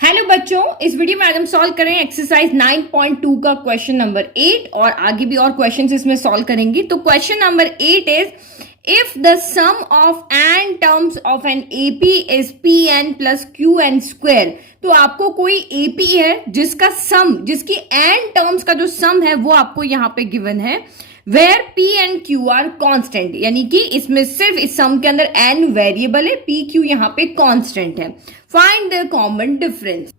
Hello बच्चों, इस video में आज हम सॉल्व करें एक्सरसाइज 9.2 का क्वेश्चन नंबर 8 और आगे भी और क्वेश्चंस इसमें सॉल्व करेंगे। तो question number 8 is if the sum of n terms of an AP is P n plus Q n square. तो आपको कोई एपी है जिसका सम, जिसकी एन टर्म्स का जो सम है वो आपको यहां पे गिवन है, where P and Q are constant, यानी कि इसमें सिर्फ इस सम के अंदर एन वेरिएबल है, पी क्यू यहां पे कांस्टेंट है। Find the common difference.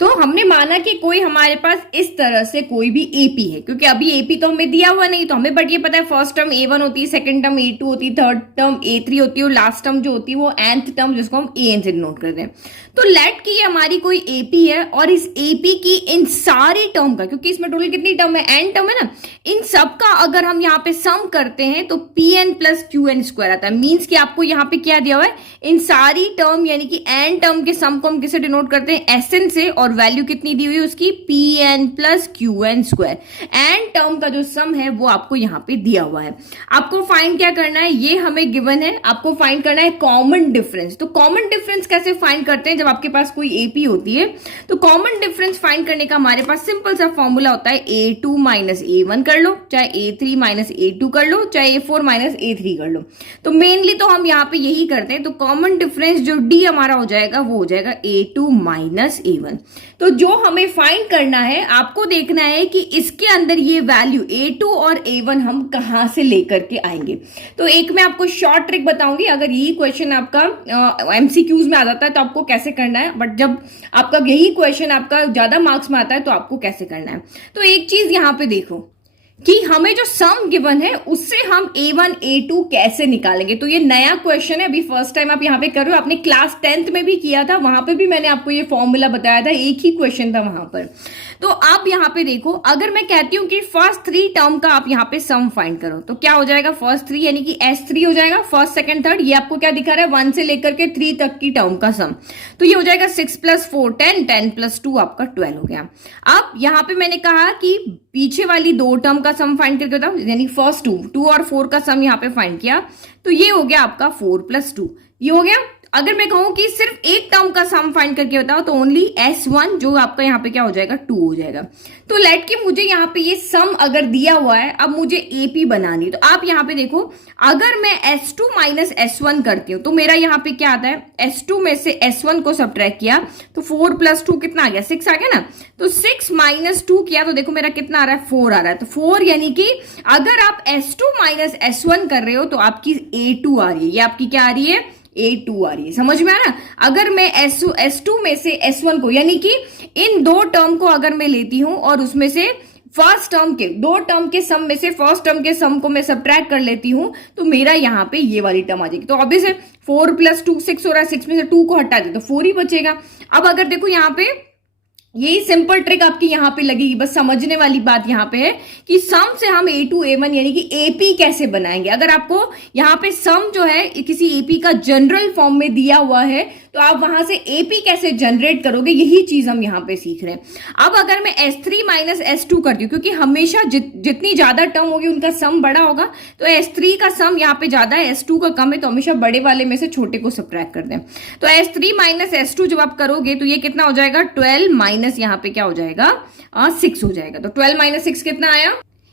तो हमने माना कि कोई हमारे पास इस तरह से कोई भी एपी है, क्योंकि अभी एपी तो हमें दिया हुआ नहीं, तो हमें बट ये पता है फर्स्ट टर्म ए1 होती है, सेकंड टर्म ए2 होती है, थर्ड टर्म ए3 होती है और लास्ट टर्म जो होती है वो nth टर्म, जिसको हम एन से डिनोट करते हैं। तो लेट की ये हमारी कोई एपी है और इस एपी की इन सारी टर्म का, क्योंकि इसमें टोटल कितनी टर्म है, एन टर्म है ना, इन सब का अगर हम यहाँ पे सम करते हैं तो P n plus Q n square आता है। मीन्स कि आपको यहाँ पे क्या दिया हुआ है, इन सारी टर्म यानी कि एन टर्म के सम को हम किसे डिनोट करते हैं, एस एन से, और वैल्यू कितनी दी हुई है उसकी, P n plus Q n square. N term का जो सम है वो आपको यहाँ पे दिया हुआ है। आपको फाइंड क्या करना है, ये हमें गिवन है, आपको फाइंड करना है कॉमन डिफरेंस। तो कॉमन डिफरेंस कैसे फाइंड करते हैं, जब आपके पास कोई एपी होती है तो कॉमन डिफरेंस फाइंड करने का हमारे पास सिंपल सा फॉर्मूला होता है, a2 माइनस a1 कर लो, चाहे a3 माइनस a2 कर लो, चाहे a4 माइनस a3 कर लो। तो मेनली तो हम यहाँ पे यही करते हैं। तो कॉमन डिफरेंस जो d हमारा हो जाएगा वो हो जाएगा a2 माइनस a1। तो जो हमें फाइंड करना है, आपको देखना है कि इसके अंदर ये वैल्यू a2 और a1 हम कहां से लेकर के आएंगे। तो एक मैं आपको शॉर्ट ट्रिक बताऊंगी, अगर यही क्वेश्चन आपका एमसीक्यूज में आ जाता है तो आपको कैसे करना है, बट जब आपका यही क्वेश्चन आपका ज्यादा मार्क्स में आता है तो आपको कैसे करना है। तो एक चीज यहां पे देखो कि हमें जो सम गिवन है उससे हम a1 a2 कैसे निकालेंगे। तो ये नया क्वेश्चन है, अभी फर्स्ट टाइम आप यहाँ पे कर रहे हो, आपने क्लास 10th में भी किया था, वहां पे भी मैंने आपको ये फॉर्मूला बताया था, एक ही क्वेश्चन था वहां पर। तो अब यहाँ पे देखो, अगर मैं कहती हूँ कि फर्स्ट 3 टर्म का आप यहाँ पे सम फाइंड करो तो क्या हो जाएगा, फर्स्ट 3 यानी कि S3 हो जाएगा, फर्स्ट सेकंड थर्ड, ये आपको क्या दिखा रहा है 1 से लेकर के 3 तक की टर्म का सम। तो ये हो जाएगा 6 प्लस 4 10, 10 प्लस 2 आपका 12 हो गया। अब यहाँ पे मैंने कहा कि पीछे वाली 2 टर्म का सम फाइंड करके बताओ, यानी फर्स्ट 2 और 4 का सम यहाँ पे फाइंड किया, तो ये हो गया आपका 4 प्लस 2, ये हो गया। अगर मैं कहूं कि सिर्फ एक टर्म का सम फाइंड करके बताओ तो ओनली S1 जो आपका यहाँ पे क्या हो जाएगा 2 हो जाएगा। तो लेट के मुझे यहाँ पे ये सम अगर दिया हुआ है, अब मुझे एपी बनानी है। तो आप यहाँ पे देखो, अगर मैं S2 माइनस S1 करती हूँ तो मेरा यहाँ पे क्या आता है, S2 में से S1 को सब्ट्रैक्ट किया तो 4 प्लस 2 कितना आ गया, 6 आ गया ना। तो 6 माइनस 2 किया तो देखो मेरा कितना आ रहा है, 4 आ रहा है। तो 4 यानी कि अगर आप S2 माइनस S1 कर रहे हो तो आपकी A2 आ रही है, ये आपकी क्या आ रही है, A2 आ रही है। समझ में आ रहा। अगर मैं S2 में से S1 को, यानी कि इन 2 टर्म को अगर मैं लेती हूं और उसमें से फर्स्ट टर्म के 2 टर्म के सम में से फर्स्ट टर्म के सम को मैं सब्ट्रैक्ट कर लेती हूं तो मेरा यहाँ पे ये वाली टर्म आ जाएगी। तो ऑब्वियस है 4 प्लस 2 6 हो रहा है, 6 में से 2 को हटा दे तो 4 ही बचेगा। अब अगर देखो यहाँ पे यही सिंपल ट्रिक आपकी यहाँ पे लगेगी, बस समझने वाली बात यहाँ पे है कि सम से हम A2 A1 यानी कि एपी कैसे बनाएंगे। अगर आपको यहाँ पे सम जो है किसी एपी का जनरल फॉर्म में दिया हुआ है तो आप वहां से एपी कैसे जनरेट करोगे, यही चीज हम यहाँ पे सीख रहे हैं। अब अगर मैं S3 माइनस S2 करती हूँ, क्योंकि हमेशा जितनी ज्यादा टर्म होगी उनका सम बड़ा होगा, तो S3 का सम यहाँ पे ज्यादा है, S2 का कम है, तो हमेशा बड़े वाले में से छोटे को सब्ट्रैक्ट कर दें। तो S3 माइनस S2 जब आप करोगे तो ये कितना हो जाएगा, 12 माइनस यहाँ पे क्या हो जाएगा, 6 हो जाएगा। तो 12 माइनस 6 कितना आया,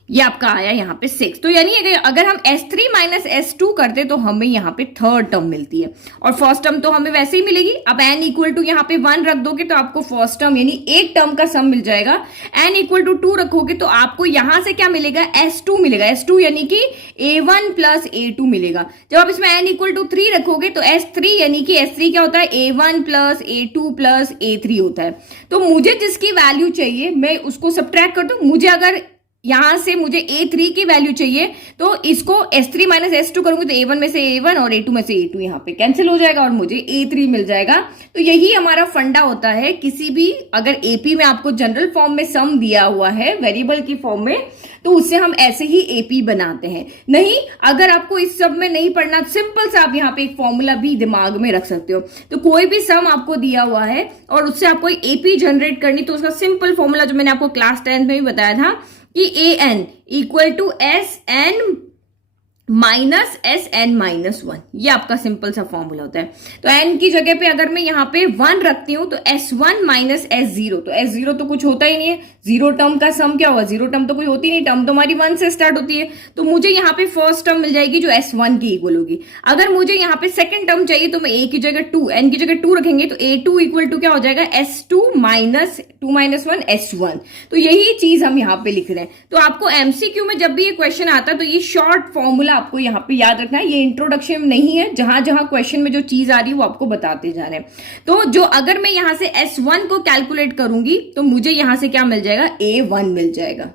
ये आपका आया यहाँ पे 6। तो यानी अगर हम S3 माइनस S2 करते तो हमें यहाँ पे थर्ड टर्म मिलती है, और फर्स्ट टर्म तो हमें वैसे ही मिलेगी। अब n इक्वल टू यहाँ पे 1 रख दोगे तो आपको फर्स्ट टर्म यानी एक टर्म का सम मिल जाएगा। n इक्वल टू 2 रखोगे तो आपको यहाँ से क्या मिलेगा, S2 मिलेगा, S2 यानी कि A1 प्लस A2 मिलेगा। जब आप इसमें n इक्वल टू 3 रखोगे तो S3 यानी कि S3 क्या होता है, A1 plus A2 plus A3 होता है। तो मुझे जिसकी वैल्यू चाहिए मैं उसको सब्ट्रैक्ट कर दूं। मुझे अगर यहां से मुझे A3 की वैल्यू चाहिए तो इसको S3 माइनस S2 करूंगी तो A1 में से A1 और A2 में से A2 यहाँ पे कैंसिल हो जाएगा और मुझे A3 मिल जाएगा। तो यही हमारा फंडा होता है, किसी भी अगर AP में आपको जनरल फॉर्म में सम दिया हुआ है वेरिएबल की फॉर्म में तो उससे हम ऐसे ही AP बनाते हैं। नहीं, अगर आपको इस सब में नहीं पढ़ना, सिंपल से आप यहाँ पे एक फॉर्मूला भी दिमाग में रख सकते हो। तो कोई भी सम आपको दिया हुआ है और उससे आपको AP जनरेट करनी, तो उसका सिंपल फॉर्मूला जो मैंने आपको क्लास 10 में भी बताया था कि AN equal to SN minus S n minus one, ये आपका सिंपल सा फॉर्मूला होता है। तो एन की जगह पे अगर मैं यहाँ पे वन रखती हूं तो S one minus S zero, तो एस जीरो तो कुछ होता ही नहीं है, जीरो टर्म का सम क्या होगा, जीरो टर्म तो कोई होती नहीं, टर्म तो हमारी वन से स्टार्ट होती है। तो मुझे यहाँ पे फर्स्ट टर्म मिल जाएगी जो एस वन की इक्वल होगी। अगर मुझे यहाँ पे सेकंड टर्म चाहिए तो मैं ए की जगह टू, एन की जगह टू रखेंगे तो ए टू इक्वल टू क्या हो जाएगा, S two minus one S one. तो यही चीज हम यहाँ पे लिख रहे हैं। तो आपको एमसीक्यू में जब भी ये क्वेश्चन आता है तो ये शॉर्ट फॉर्मूला आपको यहाँ पे याद रखना है, ये इंट्रोडक्शन में नहीं है, जहां जहां क्वेश्चन में जो चीज आ रही है वो आपको बताते जा रहे हैं। तो जो अगर मैं यहां से S1 को कैलकुलेट करूंगी तो मुझे यहां से क्या मिल जाएगा, A1 मिल जाएगा।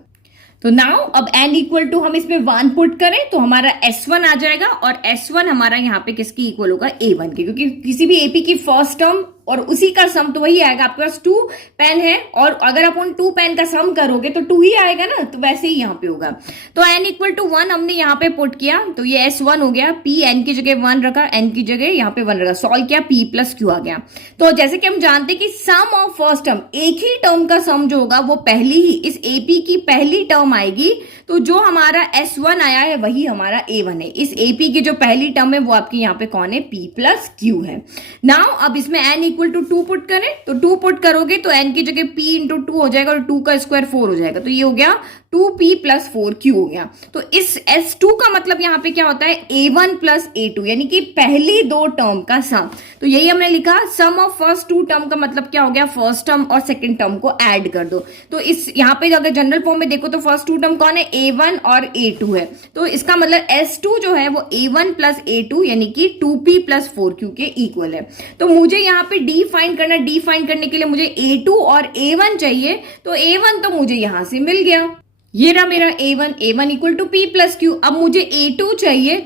तो नाउ अब n इक्वल टू हम इसमें 1 पुट करें तो हमारा S1 आ जाएगा, और S1 हमारा यहाँ पे किसकी इक्वल होगा, A1 के, क्योंकि किसी भी एपी की फर्स्ट टर्म और उसी का सम तो वही आएगा। आपके पास 2 पेन है और अगर आप उन 2 पेन का सम करोगे तो 2 ही आएगा ना, तो वैसे ही यहाँ पे होगा। तो n इक्वल टू 1 हमने यहाँ पे पुट किया तो ये S1 हो गया, P n की जगह 1 रखा, n की जगह यहाँ पे 1 रखा, सॉल्व किया, P प्लस Q आ गया। तो जैसे कि हम जानते हैं कि सम ऑफ फर्स्ट टर्म, एक ही टर्म का सम जो होगा वो पहली ही इस AP की पहली टर्म आएगी, तो जो हमारा S1 आया है वही हमारा A1 है। इस AP की जो पहली टर्म है वो आपकी यहाँ पे कौन है, P प्लस Q है। नाउ अब इसमें n इक्वल टू 2 पुट करें तो 2 पुट करोगे तो n की जगह p इंटू 2 हो जाएगा और 2 का स्क्वायर 4 हो जाएगा, तो ये हो गया 2p प्लस 4q हो गया। तो इस S2 का मतलब यहाँ पे क्या होता है, A1 प्लस A2, यानी कि पहली 2 टर्म का सम। तो यही हमने लिखा, सम ऑफ फर्स्ट 2 टर्म का मतलब क्या हो गया, फर्स्ट टर्म और सेकंड टर्म को ऐड कर दो। तो इस यहाँ पे अगर जनरल फॉर्म में देखो तो फर्स्ट 2 टर्म कौन है, A1 और A2 है। तो इसका मतलब S2 जो है वो A1 प्लस A2 यानी कि 2p प्लस 4q के इक्वल है। तो मुझे यहाँ पे डी फाइंड करना, डी फाइंड करने के लिए मुझे A2 और A1 चाहिए, तो A1 तो मुझे यहां से मिल गया, ये रहा मेरा A1 equal to P plus Q। अब मुझे A2 चाहिए,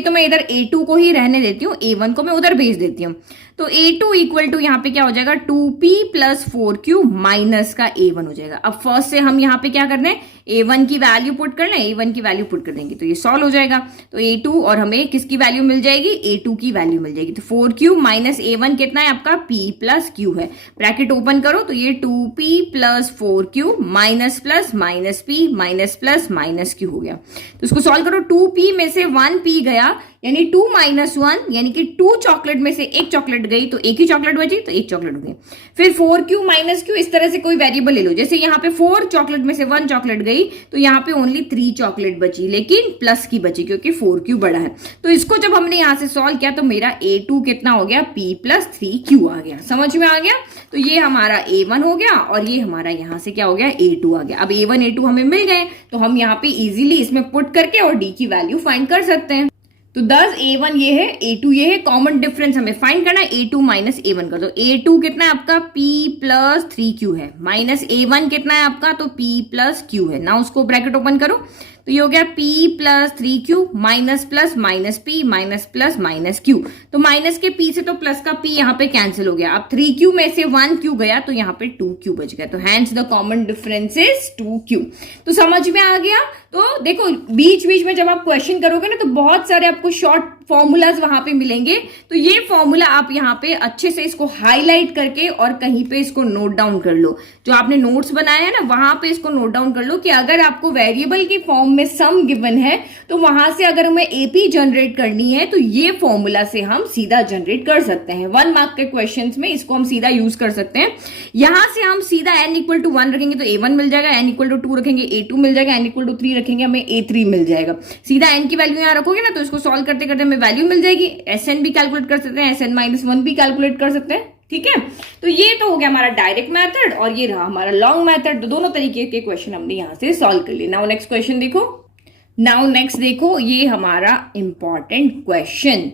तो मैं इधर A2 को ही रहने देती हूँ, A1 को मैं उधर भेज देती हूँ। तो A2 इक्वल टू यहाँ पे क्या हो जाएगा, 2p प्लस 4q माइनस का A1 हो जाएगा। अब फर्स्ट से हम यहाँ पे क्या करना है, A1 की वैल्यू पुट करना है, A1 की वैल्यू पुट कर देंगे तो ये सॉल्व हो जाएगा। तो A2 और हमें किसकी वैल्यू मिल जाएगी, A2 की वैल्यू मिल जाएगी। तो 4q माइनस A1 कितना है आपका, P प्लस Q है। ब्रैकेट ओपन करो तो ये 2p plus 4q minus plus minus p minus plus minus q हो गया। तो इसको सॉल्व करो, 2p में से 1p गया यानी 2 माइनस 1, यानी कि 2 चॉकलेट में से एक चॉकलेट गई तो एक ही चॉकलेट बची, तो एक चॉकलेट हो गई। फिर 4q माइनस q, इस तरह से कोई वेरिएबल ले लो, जैसे यहाँ पे 4 चॉकलेट में से 1 चॉकलेट गई तो यहाँ पे ओनली 3 चॉकलेट बची, लेकिन प्लस की बची क्योंकि 4q बड़ा है। तो इसको जब हमने यहाँ से सॉल्व किया तो मेरा A2 कितना हो गया, P प्लस 3q आ गया। समझ में आ गया। तो ये हमारा A1 हो गया और ये हमारा यहाँ से क्या हो गया, A2 आ गया। अब A1 A2 हमें मिल गए तो हम यहाँ पे इजीली इसमें पुट करके और D की वैल्यू फाइंड कर सकते हैं। तो 10 A1 ये है, A2 ये है, कॉमन डिफरेंस हमें फाइंड करना है, A2 माइनस A1 कर दो। A2 कितना है आपका, P प्लस 3q है, माइनस A1 कितना है आपका, तो P प्लस q है ना। उसको ब्रैकेट ओपन करो तो ये हो गया P plus 3q minus plus minus P minus plus minus q। तो माइनस के P से तो प्लस का P यहाँ पे कैंसिल हो गया। अब 3q में से 1q गया तो यहाँ पे 2q बच गया। तो hence the common difference is 2q। तो समझ में आ गया। तो देखो बीच बीच में जब आप क्वेश्चन करोगे ना तो बहुत सारे आपको शॉर्ट फॉर्मूलाज वहां पे मिलेंगे। तो ये फॉर्मूला आप यहाँ पे अच्छे से इसको हाईलाइट करके और कहीं पे इसको नोट डाउन कर लो। जो आपने नोट्स बनाया है ना वहां पे इसको नोट डाउन कर लो कि अगर आपको वेरिएबल की फॉर्म में सम गिवन है तो वहां से अगर हमें एपी जनरेट करनी है तो ये फॉर्मूला से हम सीधा जनरेट कर सकते हैं। 1 मार्क के क्वेश्चन में इसको हम सीधा यूज कर सकते हैं। यहां से हम सीधा n इक्वल टू 1 रखेंगे तो A1 मिल जाएगा, n इक्वल टू 2 रखेंगे A2 मिल जाएगा, n इक्वल टू 3 रखेंगे हमें A3 मिल जाएगा। सीधा n की वैल्यू यहाँ रखोगे ना तो इसको सॉल्व करते करते हमें वैल्यू मिल जाएगी। Sn भी कैलकुलेट कर सकते हैं, Sn माइनस 1 भी कैलकुलेट कर सकते हैं। ठीक है, तो ये तो हो गया हमारा डायरेक्ट मेथड और ये रहा हमारा लॉन्ग मेथड। तो दोनों तरीके के क्वेश्चन हमने यहाँ से सॉल्व कर लिए। नाउ नेक्स्ट क्वेश्चन देखो। ये हमारा important question.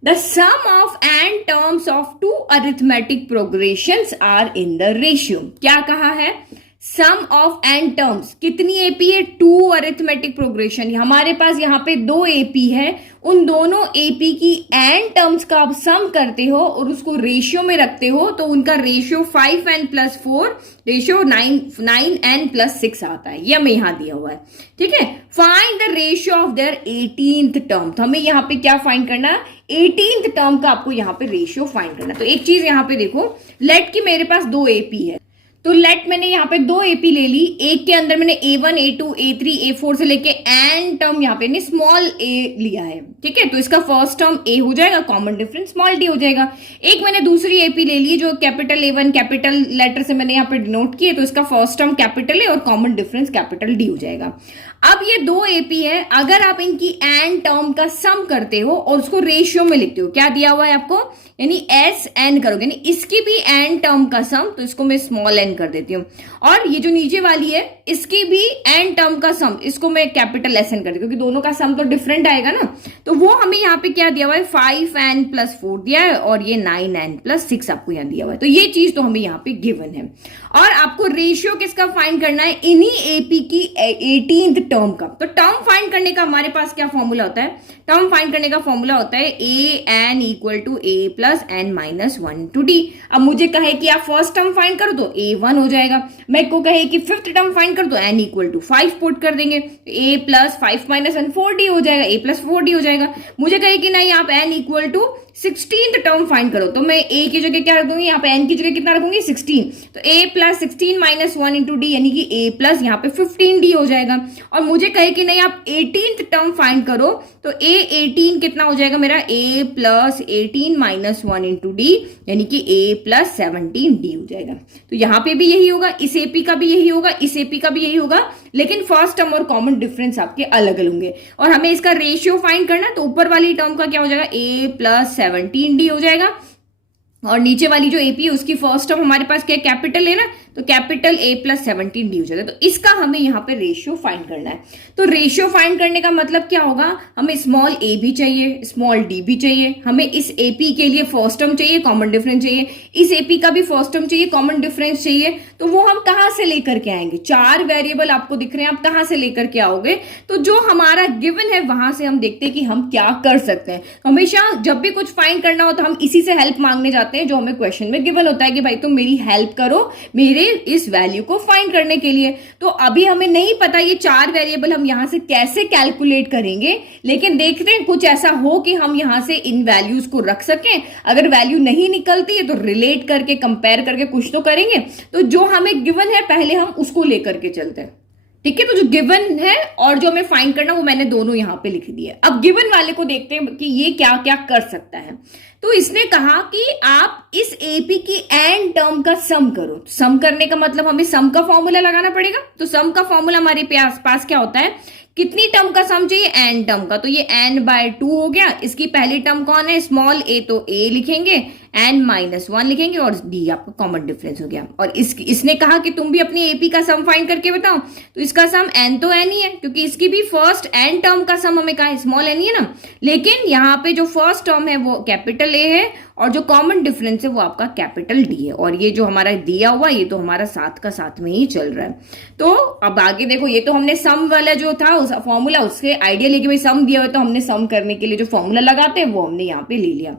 The sum of n terms of two arithmetic progressions are in the ratio। क्या कहा है, सम ऑफ n टर्म्स, कितनी एपी है, 2 अरिथमेटिक प्रोग्रेशन। हमारे पास यहाँ पे 2 एपी है, उन दोनों एपी की n टर्म्स का आप सम करते हो और उसको रेशियो में रखते हो तो उनका ratio 5n plus 4 ratio 9n plus 6 आता है। ये हमें यहाँ दिया हुआ है। ठीक है, find the ratio of their 18th term. तो हमें यहाँ पे क्या फाइंड करना है, 18th टर्म का आपको यहाँ पे रेशियो फाइंड करना। तो एक चीज यहाँ पे देखो, लेट कि मेरे पास 2 एपी है तो लेट मैंने यहाँ पे दो एपी ले ली, एक के अंदर मैंने A1 A2 A3 A4 से लेके एन टर्म यहाँ पे स्मॉल ए लिया है, ठीक है। तो इसका फर्स्ट टर्म ए हो जाएगा, कॉमन डिफरेंस स्मॉल डी हो जाएगा। एक मैंने दूसरी एपी ले ली जो कैपिटल A1 कैपिटल लेटर से मैंने यहाँ पे डिनोट किए, तो इसका फर्स्ट टर्म कैपिटल ए और कॉमन डिफरेंस कैपिटल डी हो जाएगा। अब ये दो एपी है, अगर आप इनकी एन टर्म का सम करते हो और उसको रेशियो में लिखते हो, क्या दिया हुआ है आपको, यानी एस एन करोगे, यानी इसकी भी एन टर्म का सम, तो इसको मैं स्मॉल एन कर देती हूँ। और ये जो नीचे वाली है इसकी भी एन टर्म का सम, इसको मैं कैपिटल एस एन कर देती हूँ, क्योंकि दोनों का सम तो डिफरेंट आएगा ना। तो वो हमें यहाँ पे क्या दिया हुआ है, 5n+4 दिया है और ये 9n+6 आपको यहाँ दिया हुआ है। तो ये चीज तो हमें यहाँ पे गिवन है। और आपको रेशियो किसका फाइंड करना है, इन्हीं एपी की 18th टर्म का। तो टर्म फाइंड करने का हमारे पास क्या फॉर्मूला होता है, टर्म फाइंड करने का फॉर्मूला होता है an = a + n-1 d। अब मुझे कहे कि आप फर्स्ट टर्म फाइंड करो तो a1 हो जाएगा, मैं को कहे कि फिफ्थ टर्म फाइंड कर दो n = 5 पुट कर देंगे, a + 5 - 1 4d हो जाएगा, a + 4d हो जाएगा। मुझे कहे कि नहीं आप n = 16th टर्म फाइंड करो, तो मैं a की जगह क्या रख दूंगी, यहाँ पे n की जगह कितना रखूंगी 16, तो a + 16 - 1 × d यानी कि a + यहाँ पे 15d हो जाएगा। और मुझे कहे कि नहीं आप 18th टर्म फाइंड करो, तो a 18 कितना हो जाएगा मेरा, a + 18 - 1 × d यानी कि a + 17d हो जाएगा। तो यहाँ पे भी यही होगा, इस एपी का भी यही होगा, इस एपी का भी यही होगा, लेकिन फर्स्ट टर्म और कॉमन डिफरेंस आपके अलग अलग होंगे। और हमें इसका रेशियो फाइंड करना है, तो ऊपर वाली टर्म का क्या हो जाएगा, a + 17d हो जाएगा, और नीचे वाली जो एपी है उसकी फर्स्ट टर्म हमारे पास क्या कैपिटल है ना, तो कैपिटल a + 17d हो जाएगा। तो इसका हमें यहाँ पे रेशियो फाइंड करना है। तो रेशियो फाइंड करने का मतलब क्या होगा, हमें स्मॉल a भी चाहिए, स्मॉल d भी चाहिए, हमें इस एपी के लिए फर्स्ट टर्म चाहिए, कॉमन डिफरेंस चाहिए, इस एपी का भी फर्स्ट टर्म चाहिए, कॉमन डिफरेंस चाहिए। तो वो हम कहां से लेकर के आएंगे, चार वेरिएबल आपको दिख रहे हैं, आप कहां से लेकर के आओगे, तो जो हमारा गिवन है वहां से हम देखते हैं कि हम क्या कर सकते हैं। हमेशा जब भी कुछ फाइंड करना हो तो हम इसी से हेल्प मांगने जाते हैं जो हमें क्वेश्चन में गिवन होता है कि भाई तुम मेरी हेल्प करो मेरे इस वैल्यू को फाइंड करने के लिए। तो अभी हमें नहीं पता ये चार वेरिएबल हम यहां से कैसे कैलकुलेट करेंगे, लेकिन देखते हैं कुछ ऐसा हो कि हम यहां से इन वैल्यूज को रख सकें। अगर वैल्यू नहीं निकलती है तो रिलेट करके कंपेयर करके कुछ तो करेंगे। तो जो हमें गिवन है पहले हम उसको लेकर के चलते हैं, ठीक है। तो जो गिवन है और जो हमें फाइंड करना वो मैंने दोनों यहां पे लिख दिए। अब गिवन वाले को देखते हैं कि ये क्या क्या कर सकता है। तो इसने कहा कि आप इस एपी की एन टर्म का सम करो। सम करने का मतलब हमें सम का फॉर्मूला लगाना पड़ेगा। तो सम का फॉर्मूला हमारे पास क्या होता है, कितनी टर्म का सम चाहिए, एन टर्म का। तो ये n/2 हो गया। इसकी पहली टर्म कौन है, स्मॉल a, तो a लिखेंगे, n-1 लिखेंगे और d आपका कॉमन डिफरेंस हो गया। और इसने कहा कि तुम भी अपनी एपी का सम फाइंड करके बताओ। तो इसका सम n तो n ही है, क्योंकि इसकी भी फर्स्ट n टर्म का सम हमें कहा है स्मॉल n ही है ना। लेकिन यहाँ पे जो फर्स्ट टर्म है वो कैपिटल A है और जो कॉमन डिफरेंस है वो आपका कैपिटल D है। और ये जो हमारा दिया हुआ ये तो हमारा साथ का साथ में ही चल रहा है। तो अब आगे देखो, ये तो हमने सम वाला जो था उस फॉर्मूला उसके आइडिया लेके, भाई सम दिया हुआ तो हमने सम करने के लिए जो फॉर्मूला लगाते हैं वो हमने यहाँ पे ले लिया।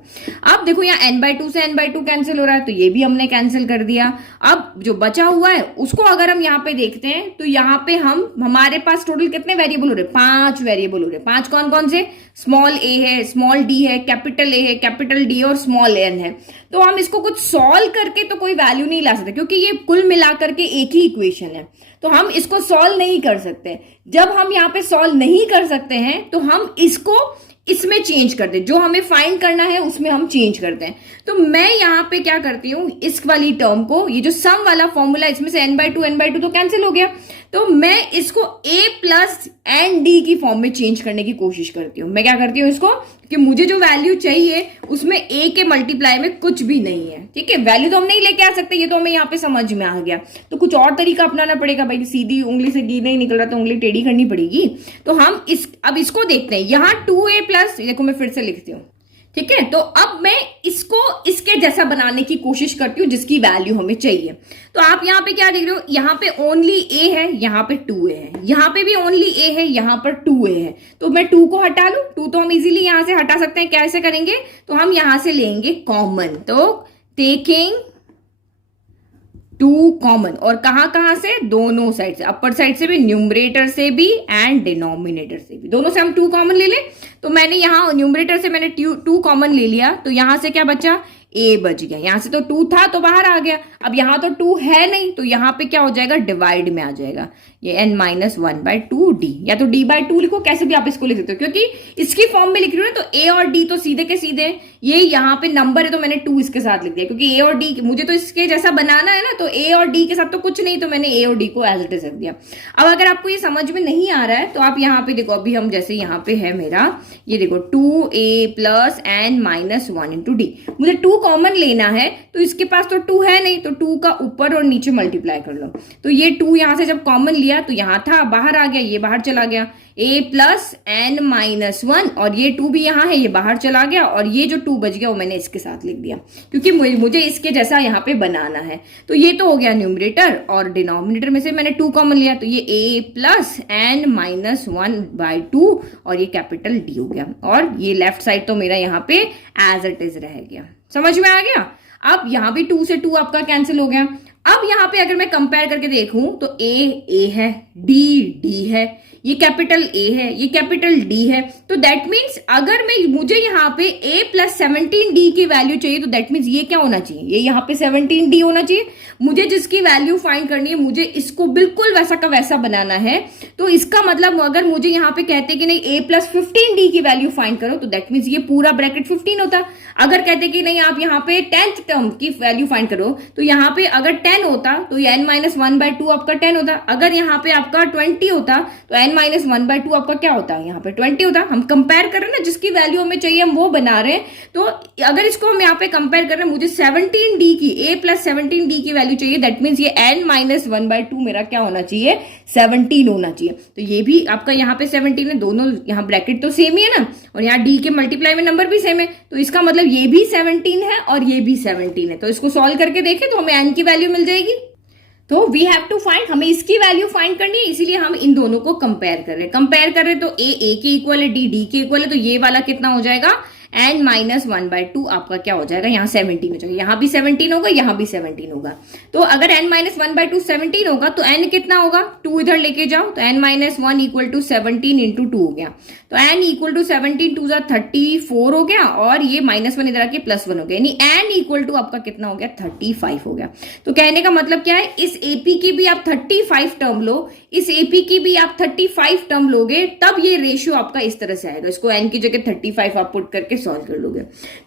अब देखो यहाँ n/2 से n/2 कैंसिल हो रहा है, तो ये भी हमने कैंसिल कर दिया। अब जो बचा हुआ है उसको अगर हम यहाँ पे देखते हैं तो यहाँ पे हमारे पास टोटल कितने वेरिएबल हो रहे हैं, 5 वेरिएबल हो रहे हैं। 5 कौन कौन से, स्मॉल a है, स्मॉल d है, कैपिटल A है, कैपिटल D और स्मॉल n है। तो हम इसको कुछ सॉल्व करके तो कोई वैल्यू नहीं ला सकते, क्योंकि ये कुल मिलाकर के एक ही इक्वेशन है। तो हम इसको सॉल्व नहीं कर सकते। जब हम यहाँ पे सॉल्व नहीं कर सकते हैं तो हम इसको इसमें चेंज कर दे, जो हमें फाइंड करना है उसमें हम चेंज करते हैं। तो मैं यहाँ पे क्या करती हूँ, इस वाली टर्म को, ये जो सम वाला फॉर्मूला इसमें से n/2 तो कैंसिल हो गया, तो मैं इसको a + n/d की फॉर्म में चेंज करने की कोशिश करती हूँ। मैं क्या करती हूँ इसको, कि मुझे जो वैल्यू चाहिए उसमें a के मल्टीप्लाई में कुछ भी नहीं है, ठीक है। वैल्यू तो हम नहीं लेके आ सकते, ये तो हमें यहाँ पे समझ में आ गया। तो कुछ और तरीका अपनाना पड़ेगा भाई, सीधी उंगली से घी नहीं निकल रहा तो उंगली टेढ़ी करनी पड़ेगी। तो हम अब इसको देखते हैं। यहाँ 2a + देखो मैं फिर से लिखती हूँ, ठीक है। तो अब मैं इसको इसके जैसा बनाने की कोशिश करती हूँ जिसकी वैल्यू हमें चाहिए। तो आप यहाँ पे क्या देख रहे हो, यहाँ पे ओनली a है, यहाँ पे 2a है, यहाँ पे भी ओनली a है, यहाँ पर 2a है। तो मैं 2 को हटा लूं, 2 तो हम इजीली यहाँ से हटा सकते हैं। कैसे करेंगे, तो हम यहाँ से लेंगे कॉमन। तो टेकिंग 2 कॉमन, और कहां से, दोनों साइड से, अपर साइड से भी, न्यूमरेटर से भी एंड डिनोमिनेटर से भी, दोनों से हम 2 कॉमन ले लें। तो मैंने यहाँ न्यूमरेटर से मैंने 2 कॉमन ले लिया, तो यहां से क्या बचा, ए बच गया। यहां से तो 2 था तो बाहर आ गया, अब यहां तो 2 है नहीं तो यहां पे क्या हो जाएगा, डिवाइड में आ जाएगा, ये n-1/2d, या तो d/2 लिखो, कैसे भी आप इसको लिख सकते हो, क्योंकि इसकी फॉर्म में लिख रही हूँ ना, तो a और d तो सीधे के सीधे, ये यहाँ पे नंबर है तो मैंने 2 इसके साथ लिख दिया, क्योंकि a और d मुझे तो इसके जैसा बनाना है ना, तो a और d के साथ तो कुछ नहीं, तो मैंने a और d को एज इट इज रख दिया। अब अगर आपको ये समझ में नहीं आ रहा है तो आप यहाँ पे देखो, अभी हम जैसे यहाँ पे है मेरा, ये देखो 2a + n-1 × d, मुझे 2 कॉमन लेना है, तो इसके पास तो 2 है नहीं, तो 2 का ऊपर और नीचे मल्टीप्लाई कर लो, तो ये 2 यहां से जब कॉमन लिया तो यहां था, बाहर आ गया, ये बाहर चला गया, a + n-1, और ये 2 भी यहां है, ये बाहर चला गया, और ये जो 2 बच गया वो मैंने इसके साथ लिख दिया, क्योंकि मुझे इसके जैसा यहाँ पे बनाना है। तो ये तो हो गया न्यूमरेटर, और डिनोमिनेटर में से मैंने 2 कॉमन लिया, तो ये a + n-1/2, और ये कैपिटल D हो गया, और ये लेफ्ट साइड तो मेरा यहाँ पे एज इट इज रह गया। समझ में आ गया? अब यहाँ भी 2 से 2 आपका कैंसिल हो गया। अब यहाँ पे अगर मैं कंपेयर करके देखूं तो a है, d है, ये कैपिटल A है, ये कैपिटल D है, तो दैट मीन्स अगर मुझे यहाँ पे a + 17d की वैल्यू चाहिए, तो दैट मीन्स ये क्या होना चाहिए, ये यहाँ पे 17d होना चाहिए। मुझे जिसकी वैल्यू फाइंड करनी है, मुझे इसको बिल्कुल वैसा का वैसा बनाना है, तो इसका मतलब अगर मुझे यहाँ पे कहते कि नहीं a + 15d की वैल्यू फाइंड करो, तो दैट मीन्स ये पूरा ब्रैकेट 15 होता। अगर कहते कि नहीं आप यहाँ पे 10th टर्म की वैल्यू फाइंड करो, तो यहाँ पे अगर 10 होता तो ये n-1/2 आपका 10 होता। अगर यहाँ पे आपका 20 होता तो n-1/2 आपका क्या होता है, यहाँ पे 20 होता। हम कंपेयर कर रहे हैं ना, जिसकी वैल्यू हमें चाहिए हम वो बना रहे हैं। तो अगर इसको हम यहाँ पे कंपेयर कर रहे हैं, मुझे 17d की a + 17d की वैल्यू चाहिए, दैट मीन्स ये n-1/2 मेरा क्या होना चाहिए, 17 होना चाहिए। तो ये भी आपका यहाँ पे 17 है, दोनों यहाँ ब्रैकेट तो सेम ही है ना, और यहाँ d के मल्टीप्लाई में नंबर भी सेम है, तो इसका मतलब ये भी 17 है और ये भी 17 है। तो इसको सॉल्व करके देखें तो हमें n की वैल्यू मिल जाएगी। तो वी हैव टू फाइंड, हमें इसकी वैल्यू फाइंड करनी है, इसीलिए हम इन दोनों को कंपेयर कर रहे हैं। तो a के इक्वल है, d के इक्वल है, तो ये वाला कितना हो जाएगा, n-1/2 आपका क्या हो जाएगा, यहाँ 17 हो जाएगा, यहाँ भी 17 होगा, यहाँ भी 17 होगा। तो अगर n-1/2 17 होगा तो n कितना होगा, 2 इधर लेके जाओ, तो n-1 = 17 × 2 हो गया, तो n = 17 2 = 34 हो गया, और ये -1 इधर आके +1 हो गया, यानी n = आपका कितना हो गया, 35 हो गया। तो कहने का मतलब क्या है, इस AP की भी आप 35 टर्म लो, इस AP की भी आप 35 टर्म लोगे, तब ये रेशियो आपका इस तरह से आएगा। इसको n की जगह 35 आप पुट करके सॉल्व कर लोगे।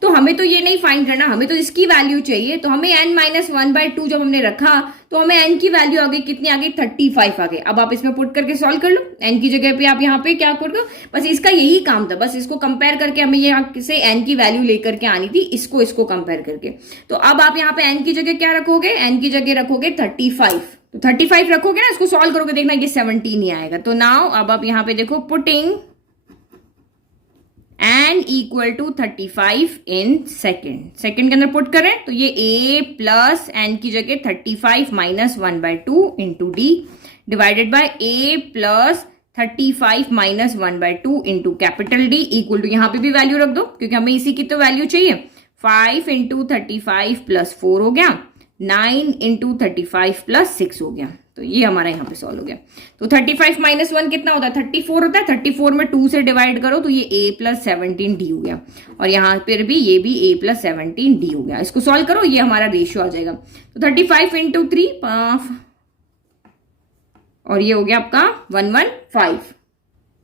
तो हमें तो ये नहीं फाइंड करना, हमें तो इसकी वैल्यू चाहिए। तो हमें n-1/2 जब हमने रखा तो हमें n की वैल्यू आ गई, कितनी आ गई, 35 आ गई। अब आप इसमें पुट करके सॉल्व कर लो, n की जगह पे आप यहाँ पे क्या पुट करो, बस इसका यही काम था, बस इसको कंपेयर करके हमें यहाँ से n की वैल्यू लेकर के आनी थी, इसको कंपेयर करके। तो अब आप यहाँ पे n की जगह क्या रखोगे, n की जगह रखोगे 35, तो 35 रखोगे ना, इसको सॉल्व करोगे, देखना ये 17 ही आएगा। तो नाउ अब आप यहाँ पे देखो, पुटिंग n = 35 इन सेकेंड के अंदर पुट करें, तो ये a + n की जगह 35 - 1/2 × d divided by a + 35 - 1/2 × capital D equal to, यहाँ पे भी वैल्यू रख दो क्योंकि हमें इसी की तो वैल्यू चाहिए, 5 × 35 + 4 हो गया, 9 × 35 + 6 हो गया। तो ये हमारा यहाँ पे सॉल्व हो गया। तो 35 - 1 कितना होता है, 34 होता है। 34 में 2 से डिवाइड करो तो ये a + 17d हो गया, और यहाँ पर भी ये भी a + 17d हो गया। इसको सॉल्व करो, ये हमारा रेशियो आ जाएगा। तो 35 × 3 और ये हो गया आपका 115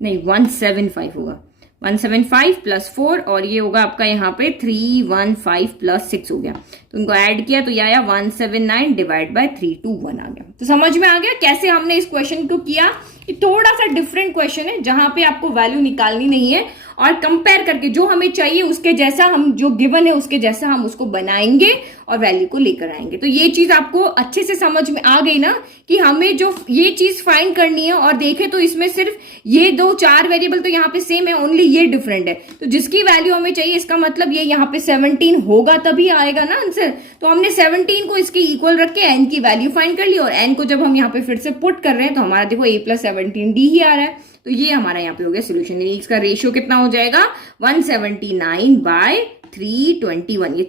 नहीं 175 होगा, 175 + 4, और ये होगा आपका यहाँ पे 315 + 6 हो गया। तो उनको ऐड किया तो ये आया 179 डिवाइड बाय 321 आ गया। तो समझ में आ गया कैसे हमने इस क्वेश्चन को किया। ये थोड़ा सा डिफरेंट क्वेश्चन है, जहां पे आपको वैल्यू निकालनी नहीं है, और कंपेयर करके जो हमें चाहिए उसके जैसा, हम जो गिवन है उसके जैसा हम उसको बनाएंगे और वैल्यू को लेकर आएंगे। तो ये चीज आपको अच्छे से समझ में आ गई ना, कि हमें जो ये चीज फाइंड करनी है, और देखे तो इसमें सिर्फ ये 4 वेरिएबल तो यहाँ पे सेम है, ओनली ये डिफरेंट है। तो जिसकी वैल्यू हमें चाहिए, इसका मतलब ये यहाँ पे 17 होगा तभी आएगा ना आंसर। तो हमने 17 को इसके इक्वल रख के n की वैल्यू फाइंड कर ली, और n को जब हम यहाँ पे फिर से पुट कर रहे हैं तो हमारा देखो a + 17d ही आ रहा है। तो ये हमारा यहाँ पे हो गया सोल्यूशन। इसका रेशियो कितना हो जाएगा, 179/321। ये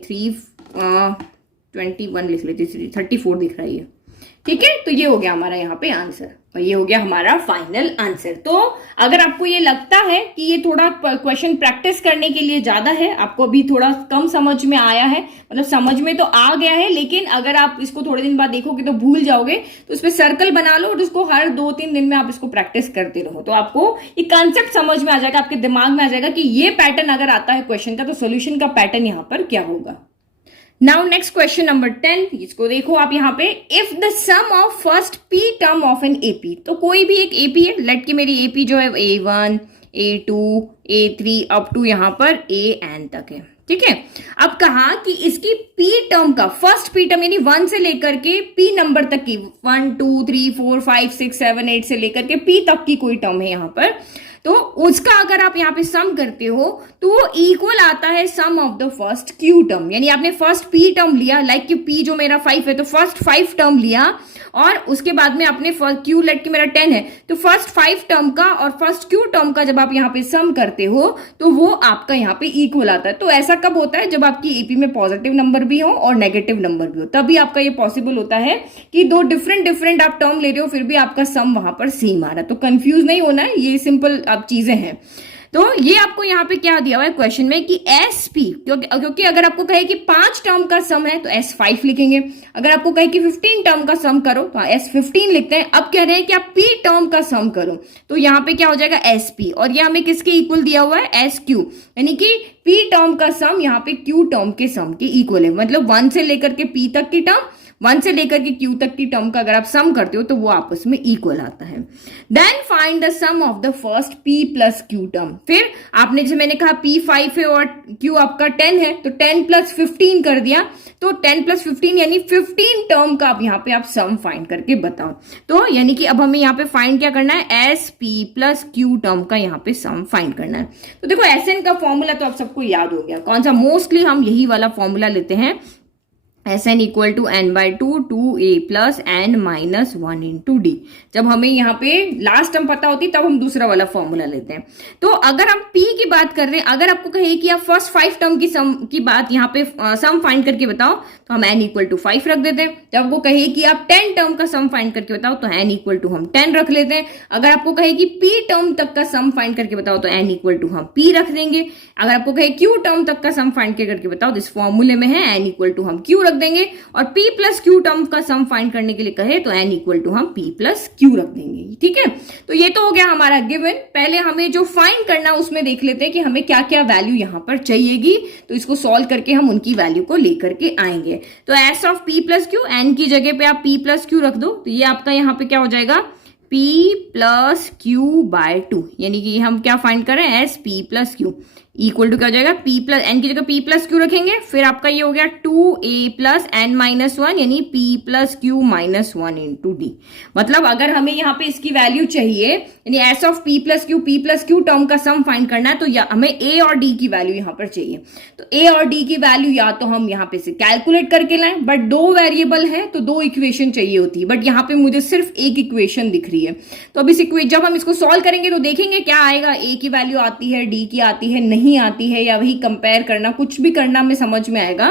321 लिख लेते, 34 दिख रहा है ये। ठीक है, तो ये हो गया हमारा यहाँ पे आंसर और ये हो गया हमारा फाइनल आंसर। तो अगर आपको ये लगता है कि ये थोड़ा क्वेश्चन प्रैक्टिस करने के लिए ज्यादा है, आपको अभी थोड़ा कम समझ में आया है, मतलब समझ में तो आ गया है लेकिन अगर आप इसको थोड़े दिन बाद देखोगे तो भूल जाओगे, तो इस पे सर्कल बना लो और उसको हर 2-3 दिन में आप इसको प्रैक्टिस करते रहो, तो आपको ये कंसेप्ट समझ में आ जाएगा, आपके दिमाग में आ जाएगा कि ये पैटर्न अगर आता है क्वेश्चन का तो सोल्यूशन का पैटर्न यहाँ पर क्या होगा। नाउ नेक्स्ट क्वेश्चन नंबर 10, इसको देखो आप यहाँ पे, if the sum of first P term of an AP, तो कोई भी एक एपी है, लेट की मेरी एपी जो है A1 A2 A3 up to यहाँ पर AN तक है, ठीक है। अब कहा कि इसकी पी टर्म का फर्स्ट पी टर्म यानी 1 से लेकर के पी नंबर तक की 1 2 3 4 5 6 7 8 से लेकर के पी तक की कोई टर्म है यहाँ पर, तो उसका अगर आप यहाँ पे सम करते हो तो वो इक्वल आता है sum of the first Q term, यानी आपने फर्स्ट पी टर्म लिया, लाइक कि पी जो मेरा 5 है तो फर्स्ट 5 टर्म लिया और उसके बाद में आपने क्यू लेट कि मेरा 10 है तो फर्स्ट 5 टर्म का और फर्स्ट क्यू टर्म का जब आप यहाँ पे सम करते हो तो वो आपका यहाँ पे इक्वल आता है। तो ऐसा कब होता है, जब आपकी एपी में पॉजिटिव नंबर भी हो और नेगेटिव नंबर भी हो, तभी आपका ये पॉसिबल होता है कि दो डिफरेंट आप टर्म ले रहे हो फिर भी आपका सम वहां पर सेम आ रहा है। तो कंफ्यूज नहीं होना है, ये सिंपल अब चीजें हैं। तो ये आपको यहाँ पे क्या दिया हुआ है क्वेश्चन में कि एस पी, क्योंकि अगर आपको कहे कि 5 टर्म का सम है तो S5 लिखेंगे, अगर आपको कहे कि 15 टर्म का सम करो तो S15 लिखते हैं। अब कह रहे हैं कि आप पी टर्म का सम करो तो यहाँ पे क्या हो जाएगा SP, और ये हमें किसके इक्वल दिया हुआ है SQ, यानी कि पी टर्म का सम यहाँ पे क्यू टर्म के सम के इक्वल है, मतलब 1 से लेकर के पी तक की टर्म 1 से लेकर के क्यू तक की टर्म का अगर आप सम करते हो तो वो आपस में इक्वल आता है। Then find the sum of the first P plus Q term, फिर आपने जैसे मैंने कहा पी 5 है और क्यू आपका 10 है तो 10 प्लस 15 कर दिया, तो 10 प्लस 15 यानी 15 टर्म का आप यहाँ पे आप सम फाइंड करके बताओ। तो यानी कि अब हमें यहाँ पे फाइंड क्या करना है, S P plus Q term का यहाँ पे सम फाइंड करना है। तो देखो SN का फॉर्मूला तो आप सबको याद हो गया, कौन सा, मोस्टली हम यही वाला फॉर्मूला लेते हैं, Sn equal to n/2 2a plus n minus 1 into D. जब हमें यहाँ पे लास्ट टर्म पता होती तब हम दूसरा वाला फॉर्मूला लेते हैं। तो अगर हम p की बात कर रहे हैं, अगर आपको कहे कि आप फर्स्ट 5 टर्म की सम की बात यहाँ पे सम फाइंड करके बताओ तो हम n इक्वल टू 5 रख देते हैं। जब आपको कहे कि आप 10 टर्म का सम फाइंड करके बताओ तो n इक्वल टू हम 10 रख लेते हैं। अगर आपको कहे कि p टर्म तक का सम फाइंड करके बताओ तो n इक्वल टू हम p रख देंगे। अगर आपको कहे q टर्म तक का सम फाइंड करके बताओ तो इस फॉर्मूले में है n इक्वल टू हम q रख देंगे, और p प्लस क्यू टर्म का सम फाइंड करने के लिए कहे तो n इक्वल टू हम p प्लस क्यू रख देंगे, ठीक है। तो ये तो हो गया हमारा गिवन। पहले हमें जो फाइंड करना उसमें देख लेते हैं कि हमें क्या क्या वैल्यू यहाँ पर चाहिएगी, तो इसको सॉल्व करके हम उनकी वैल्यू को लेकर के आएंगे। तो S of p plus Q, n की जगह पे आप p प्लस क्यू रख दो, तो ये आपका यहाँ पे क्या हो जाएगा p प्लस क्यू बाय 2, यानी कि हम क्या फाइंड कर रहे हैं, S p plus Q equal to क्या हो जाएगा, p प्लस n की जगह p प्लस क्यू रखेंगे, फिर आपका ये हो गया 2a प्लस n माइनस 1 यानी p plus Q minus 1 into D. मतलब अगर हमें यहाँ पे इसकी वैल्यू चाहिए, यानी S of p plus Q term का सम फाइंड करना है, तो या हमें a और d की वैल्यू यहाँ पर चाहिए। तो a और d की वैल्यू या तो हम यहाँ पे से कैलकुलेट करके लाएं, बट 2 वेरिएबल है तो 2 इक्वेशन चाहिए होती है, बट यहाँ पे मुझे सिर्फ एक इक्वेशन दिख रही है। तो अब जब हम इसको सॉल्व करेंगे तो देखेंगे क्या आएगा, a की वैल्यू आती है, d की आती है, नहीं आती है, या वही कंपेयर करना, कुछ भी करना हमें समझ में आएगा।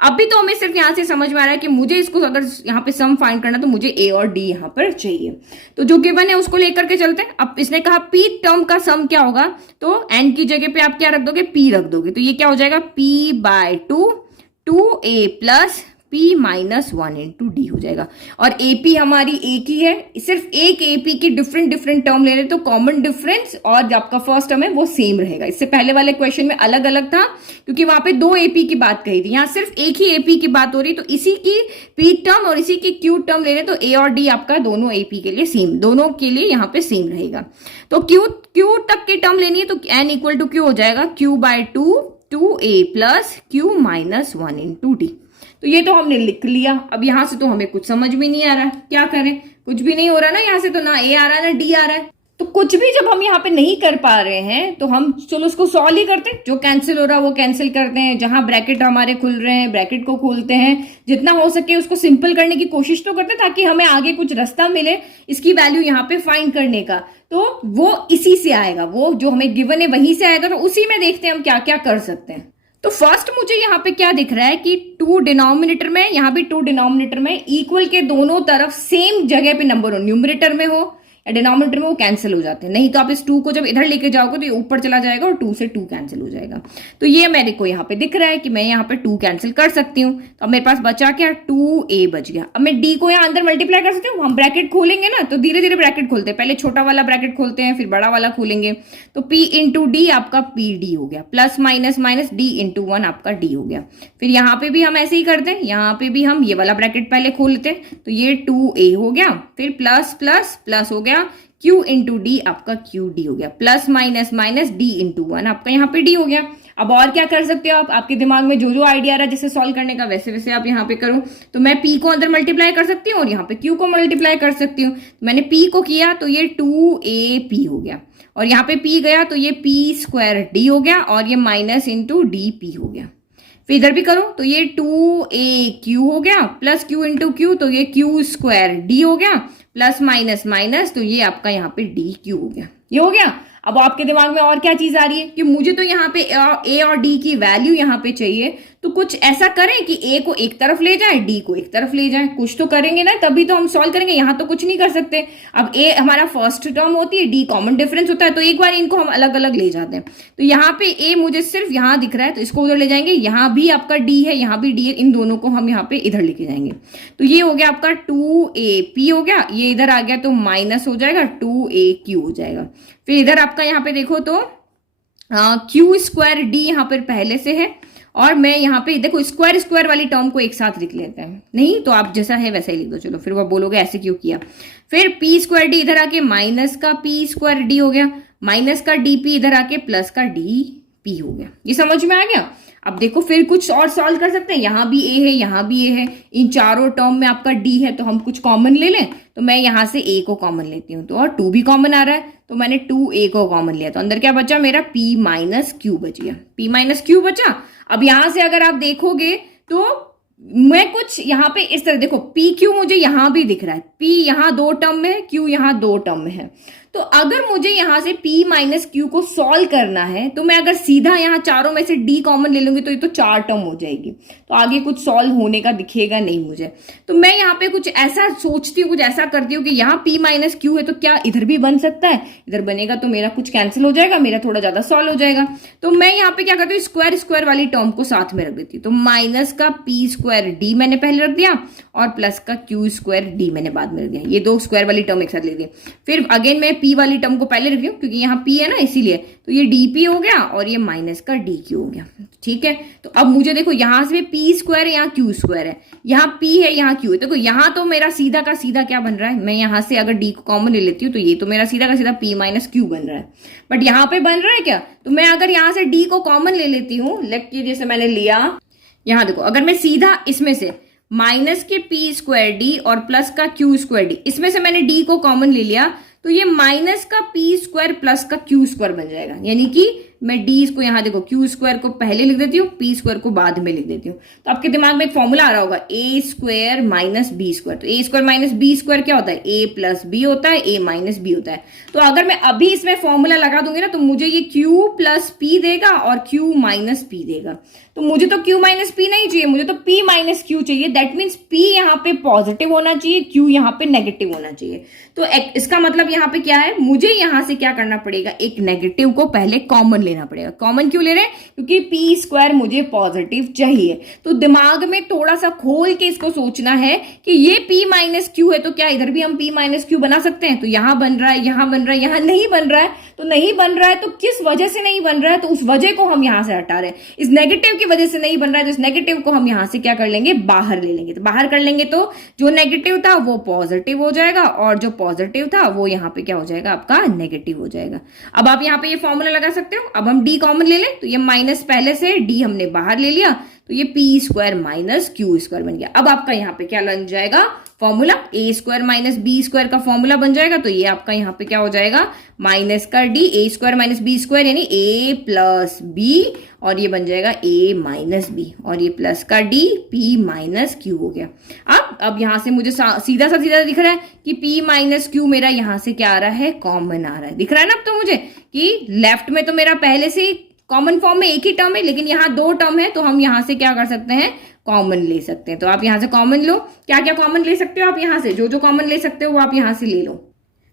अभी तो हमें सिर्फ यहां से समझ में आ रहा है कि मुझे इसको अगर यहाँ पे सम फाइंड करना तो मुझे a और d यहाँ पर चाहिए। तो जो गिवन है उसको लेकर के चलते हैं। अब इसने कहा p टर्म का सम क्या होगा, तो n की जगह पे आप क्या रख दोगे, p रख दोगे, तो ये क्या हो जाएगा p by 2 plus p minus 1 into D हो जाएगा। और AP हमारी एक ही है, सिर्फ एक AP की डिफरेंट टर्म ले रहे तो कॉमन डिफरेंस और जो आपका फर्स्ट टर्म है वो सेम रहेगा। इससे पहले वाले क्वेश्चन में अलग अलग था क्योंकि वहां पे 2 AP की बात कही थी, यहाँ सिर्फ एक ही AP की बात हो रही, तो इसी की P टर्म और इसी की Q टर्म ले रहे तो A और D आपका दोनों AP के लिए सेम, दोनों के लिए यहाँ पे सेम रहेगा। तो Q तक की टर्म लेनी है तो n इक्वल टू Q हो जाएगा, Q by 2a plus Q minus 1 into D. तो ये तो हमने लिख लिया। अब यहां से तो हमें कुछ समझ में नहीं आ रहा है, क्या करें, कुछ भी नहीं हो रहा ना, यहाँ से तो ना a आ रहा है ना d आ रहा है। तो कुछ भी जब हम यहाँ पे नहीं कर पा रहे हैं तो हम चलो उसको सॉल्व ही करते हैं, जो कैंसिल हो रहा है वो कैंसिल करते हैं, जहां ब्रैकेट हमारे खुल रहे हैं ब्रैकेट को खोलते हैं, जितना हो सके उसको सिंपल करने की कोशिश तो करते हैं ताकि हमें आगे कुछ रास्ता मिले इसकी वैल्यू यहाँ पे फाइंड करने का। तो वो इसी से आएगा, वो जो हमें गिवन है वहीं से आएगा, तो उसी में देखते हैं हम क्या क्या कर सकते हैं। तो फर्स्ट मुझे यहाँ पे क्या दिख रहा है कि टू डिनोमिनेटर में, यहाँ भी टू डिनोमिनेटर में इक्वल के दोनों तरफ सेम जगह पे नंबर हो, न्यूमरेटर में हो या डिनोमिनेटर में, वो कैंसिल हो जाते हैं। नहीं तो आप इस 2 को जब इधर लेके जाओगे तो ये ऊपर चला जाएगा और 2 से 2 कैंसिल हो जाएगा। तो ये मेरे को यहाँ पे दिख रहा है कि मैं यहाँ पे 2 कैंसिल कर सकती हूँ। तो अब मेरे पास बचा क्या, 2a बच गया। अब मैं d को यहाँ अंदर मल्टीप्लाई कर सकती हूँ। हम ब्रैकेट खोलेंगे ना तो धीरे धीरे ब्रैकेट खोलते हैं, पहले छोटा वाला ब्रैकेट खोलते हैं फिर बड़ा वाला खोलेंगे। तो p इंटू डी आपका pd हो गया, plus minus minus d into 1 आपका d हो गया। फिर यहाँ पे भी हम ऐसे ही करते हैं, यहाँ पे भी हम ये वाला ब्रैकेट पहले खोलते हैं, तो ये 2a हो गया, फिर प्लस प्लस प्लस हो गया, q इंटू डी आपका qd हो गया, plus minus minus d into 1 आपका यहाँ पे d हो गया। अब और क्या कर सकते हो आप, आपके दिमाग में जो जो आइडिया आ रहा है जैसे सॉल्व करने का वैसे वैसे आप यहाँ पे करो। तो मैं p को अंदर मल्टीप्लाई कर सकती हूँ और यहाँ पे q को मल्टीप्लाई कर सकती हूँ। तो मैंने p को किया तो ये 2ap हो गया, और यहाँ पे p गया तो ये p स्क्वायर d हो गया, और ये माइनस इंटू dp हो गया। फिर इधर भी करो तो ये 2aq हो गया, प्लस q इंटू क्यू तो ये q स्क्वायर d हो गया, प्लस माइनस माइनस तो ये आपका यहाँ पे dq हो गया। ये हो गया। अब आपके दिमाग में और क्या चीज आ रही है कि मुझे तो यहाँ पे a और d की वैल्यू यहाँ पे चाहिए, तो कुछ ऐसा करें कि a को एक तरफ ले जाए, d को एक तरफ ले जाए। कुछ तो करेंगे ना, तभी तो हम सॉल्व करेंगे। यहाँ तो कुछ नहीं कर सकते। अब a हमारा फर्स्ट टर्म होती है, d कॉमन डिफरेंस होता है, तो एक बार इनको हम अलग अलग ले जाते हैं। तो यहाँ पे a मुझे सिर्फ यहाँ दिख रहा है तो इसको उधर ले जाएंगे, यहाँ भी आपका d है, यहाँ भी d है, इन दोनों को हम यहाँ पे इधर लेके जाएंगे। तो ये हो गया आपका 2ap हो गया, ये इधर आ गया तो माइनस हो जाएगा 2aq हो जाएगा। फिर इधर आपका यहाँ पे देखो तो q स्क्वायर d यहाँ पर पहले से है, और मैं यहाँ पे देखो स्क्वायर स्क्वायर वाली टर्म को एक साथ लिख लेते हैं। नहीं तो आप जैसा है वैसा ही लिख दो, चलो फिर वो बोलोगे ऐसे क्यों किया। फिर p स्क्वायर डी इधर आके माइनस का p स्क्वायर डी हो गया, माइनस का dp इधर आके प्लस का dp हो गया। ये समझ में आ गया। अब देखो फिर कुछ और सॉल्व कर सकते हैं। यहाँ भी a है, यहाँ भी a है, इन चारों टर्म में आपका d है, तो हम कुछ कॉमन ले लें। तो मैं यहाँ से a को कॉमन लेती हूँ, तो और 2 भी कॉमन आ रहा है, तो मैंने 2a को कॉमन लिया, तो अंदर क्या बचा मेरा p माइनस क्यू बच गया, p माइनस क्यू बचा। अब यहां से अगर आप देखोगे तो मैं कुछ यहाँ पे इस तरह देखो, पी क्यू मुझे यहाँ भी दिख रहा है, p यहाँ 2 टर्म में है, q यहाँ 2 टर्म में है। तो अगर मुझे यहाँ से p माइनस क्यू को सॉल्व करना है तो मैं अगर सीधा यहाँ चारों में से d कॉमन ले लूंगी तो ये तो 4 टर्म हो जाएगी, तो आगे कुछ सॉल्व होने का दिखेगा नहीं मुझे। तो मैं यहाँ पे कुछ ऐसा सोचती हूँ, कुछ ऐसा करती हूँ कि यहाँ p माइनस क्यू है तो क्या इधर भी बन सकता है, इधर बनेगा तो मेरा कुछ कैंसिल हो जाएगा, मेरा थोड़ा ज्यादा सॉल्व हो जाएगा। तो मैं यहाँ पे क्या करती हूँ, स्क्वायर स्क्वायर वाली टर्म को साथ में रख देती हूँ। तो माइनस का p स्क्वायर d मैंने पहले रख दिया और प्लस का q स्क्वायर d मैंने बाद में रख दिया। ये 2 स्क्वायर वाली टर्म एक साथ ले दी। फिर अगेन मैं p वाली टर्म को पहले रख दी क्योंकि यहाँ p है ना इसीलिए, तो ये dp हो गया और ये माइनस का dq हो गया। ठीक है, तो अब मुझे देखो यहाँ से p स्क्वायर है, यहाँ q स्क्वायर है, यहाँ p है, यहाँ q है। देखो यहाँ तो मेरा सीधा का सीधा क्या बन रहा है, मैं यहाँ से अगर d को कॉमन ले लेती हूँ तो ये तो मेरा सीधा का सीधा p माइनस क्यू बन रहा है। बट यहाँ पे बन रहा है क्या, तो मैं अगर यहाँ से d को कॉमन ले लेती हूँ, लेट जैसे मैंने लिया, यहाँ देखो अगर मैं सीधा इसमें से माइनस के p स्क्वायर डी और प्लस का q स्क्वायर डी, इसमें से मैंने d को कॉमन ले लिया, तो ये माइनस का p स्क्वायर प्लस का q स्क्वायर बन जाएगा। यानी कि मैं d को यहाँ देखो q स्क्वायर को पहले लिख देती हूँ, p स्क्वायर को बाद में लिख देती हूँ। तो आपके दिमाग में एक फॉर्मूला आ रहा होगा a square minus b square. तो a square minus b square क्या होता है, a प्लस b होता है, a माइनस b होता है। तो अगर मैं अभी इसमें फॉर्मूला लगा दूंगी ना तो मुझे ये q प्लस p देगा और q माइनस p देगा। तो मुझे तो q माइनस p नहीं चाहिए, मुझे तो p माइनस q चाहिए। दैट मीन्स p यहाँ पे पॉजिटिव होना चाहिए, q यहाँ पे नेगेटिव होना चाहिए। तो इसका मतलब यहाँ पे क्या है, मुझे यहाँ से क्या करना पड़ेगा, एक नेगेटिव को पहले कॉमन लेना पड़ेगा। कॉमन क्यों ले रहे हैं, क्योंकि p स्क्वायर मुझे पॉजिटिव चाहिए। तो दिमाग में थोड़ा सा खोल के इसको सोचना है कि ये p माइनस क्यू है, तो क्या इधर भी हम p माइनस क्यू बना सकते हैं। तो यहाँ बन रहा है, यहाँ बन रहा है, यहाँ नहीं बन रहा है। तो नहीं बन रहा है तो किस वजह से नहीं बन रहा है, तो उस वजह को हम यहाँ से हटा रहे हैं। इस नेगेटिव की वजह से नहीं बन रहा है, तो इस नेगेटिव को हम यहाँ से क्या कर लेंगे, बाहर ले लेंगे। तो बाहर कर लेंगे तो जो नेगेटिव था वो पॉजिटिव हो जाएगा और जो पॉजिटिव था वो यहाँ पे क्या हो जाएगा, आपका नेगेटिव हो जाएगा। अब आप यहाँ पे ये फॉर्मूला लगा सकते हो। अब हम d कॉमन ले लें, तो ये माइनस पहले से d हमने बाहर ले लिया, तो ये p square minus Q square बन गया। अब आपका यहाँ पे क्या बन जाएगा formula, a square minus b square का फॉर्मूला बन जाएगा। तो ये आपका यहाँ पे क्या हो जाएगा, माइनस का d, a square minus b square यानी a प्लस b, और ये बन जाएगा a माइनस b, और ये प्लस का d p माइनस क्यू हो गया। अब यहाँ से मुझे सीधा सा सीधा दिख रहा है कि p माइनस क्यू मेरा यहाँ से क्या आ रहा है, कॉमन आ रहा है। दिख रहा है ना अब तो मुझे कि लेफ्ट में तो मेरा पहले से ही कॉमन फॉर्म में एक ही टर्म है, लेकिन यहाँ दो टर्म है, तो हम यहाँ से क्या कर सकते हैं, कॉमन ले सकते हैं। तो आप यहाँ से कॉमन लो, क्या क्या कॉमन ले सकते हो आप यहाँ से, जो जो कॉमन ले सकते हो वो आप यहाँ से ले लो।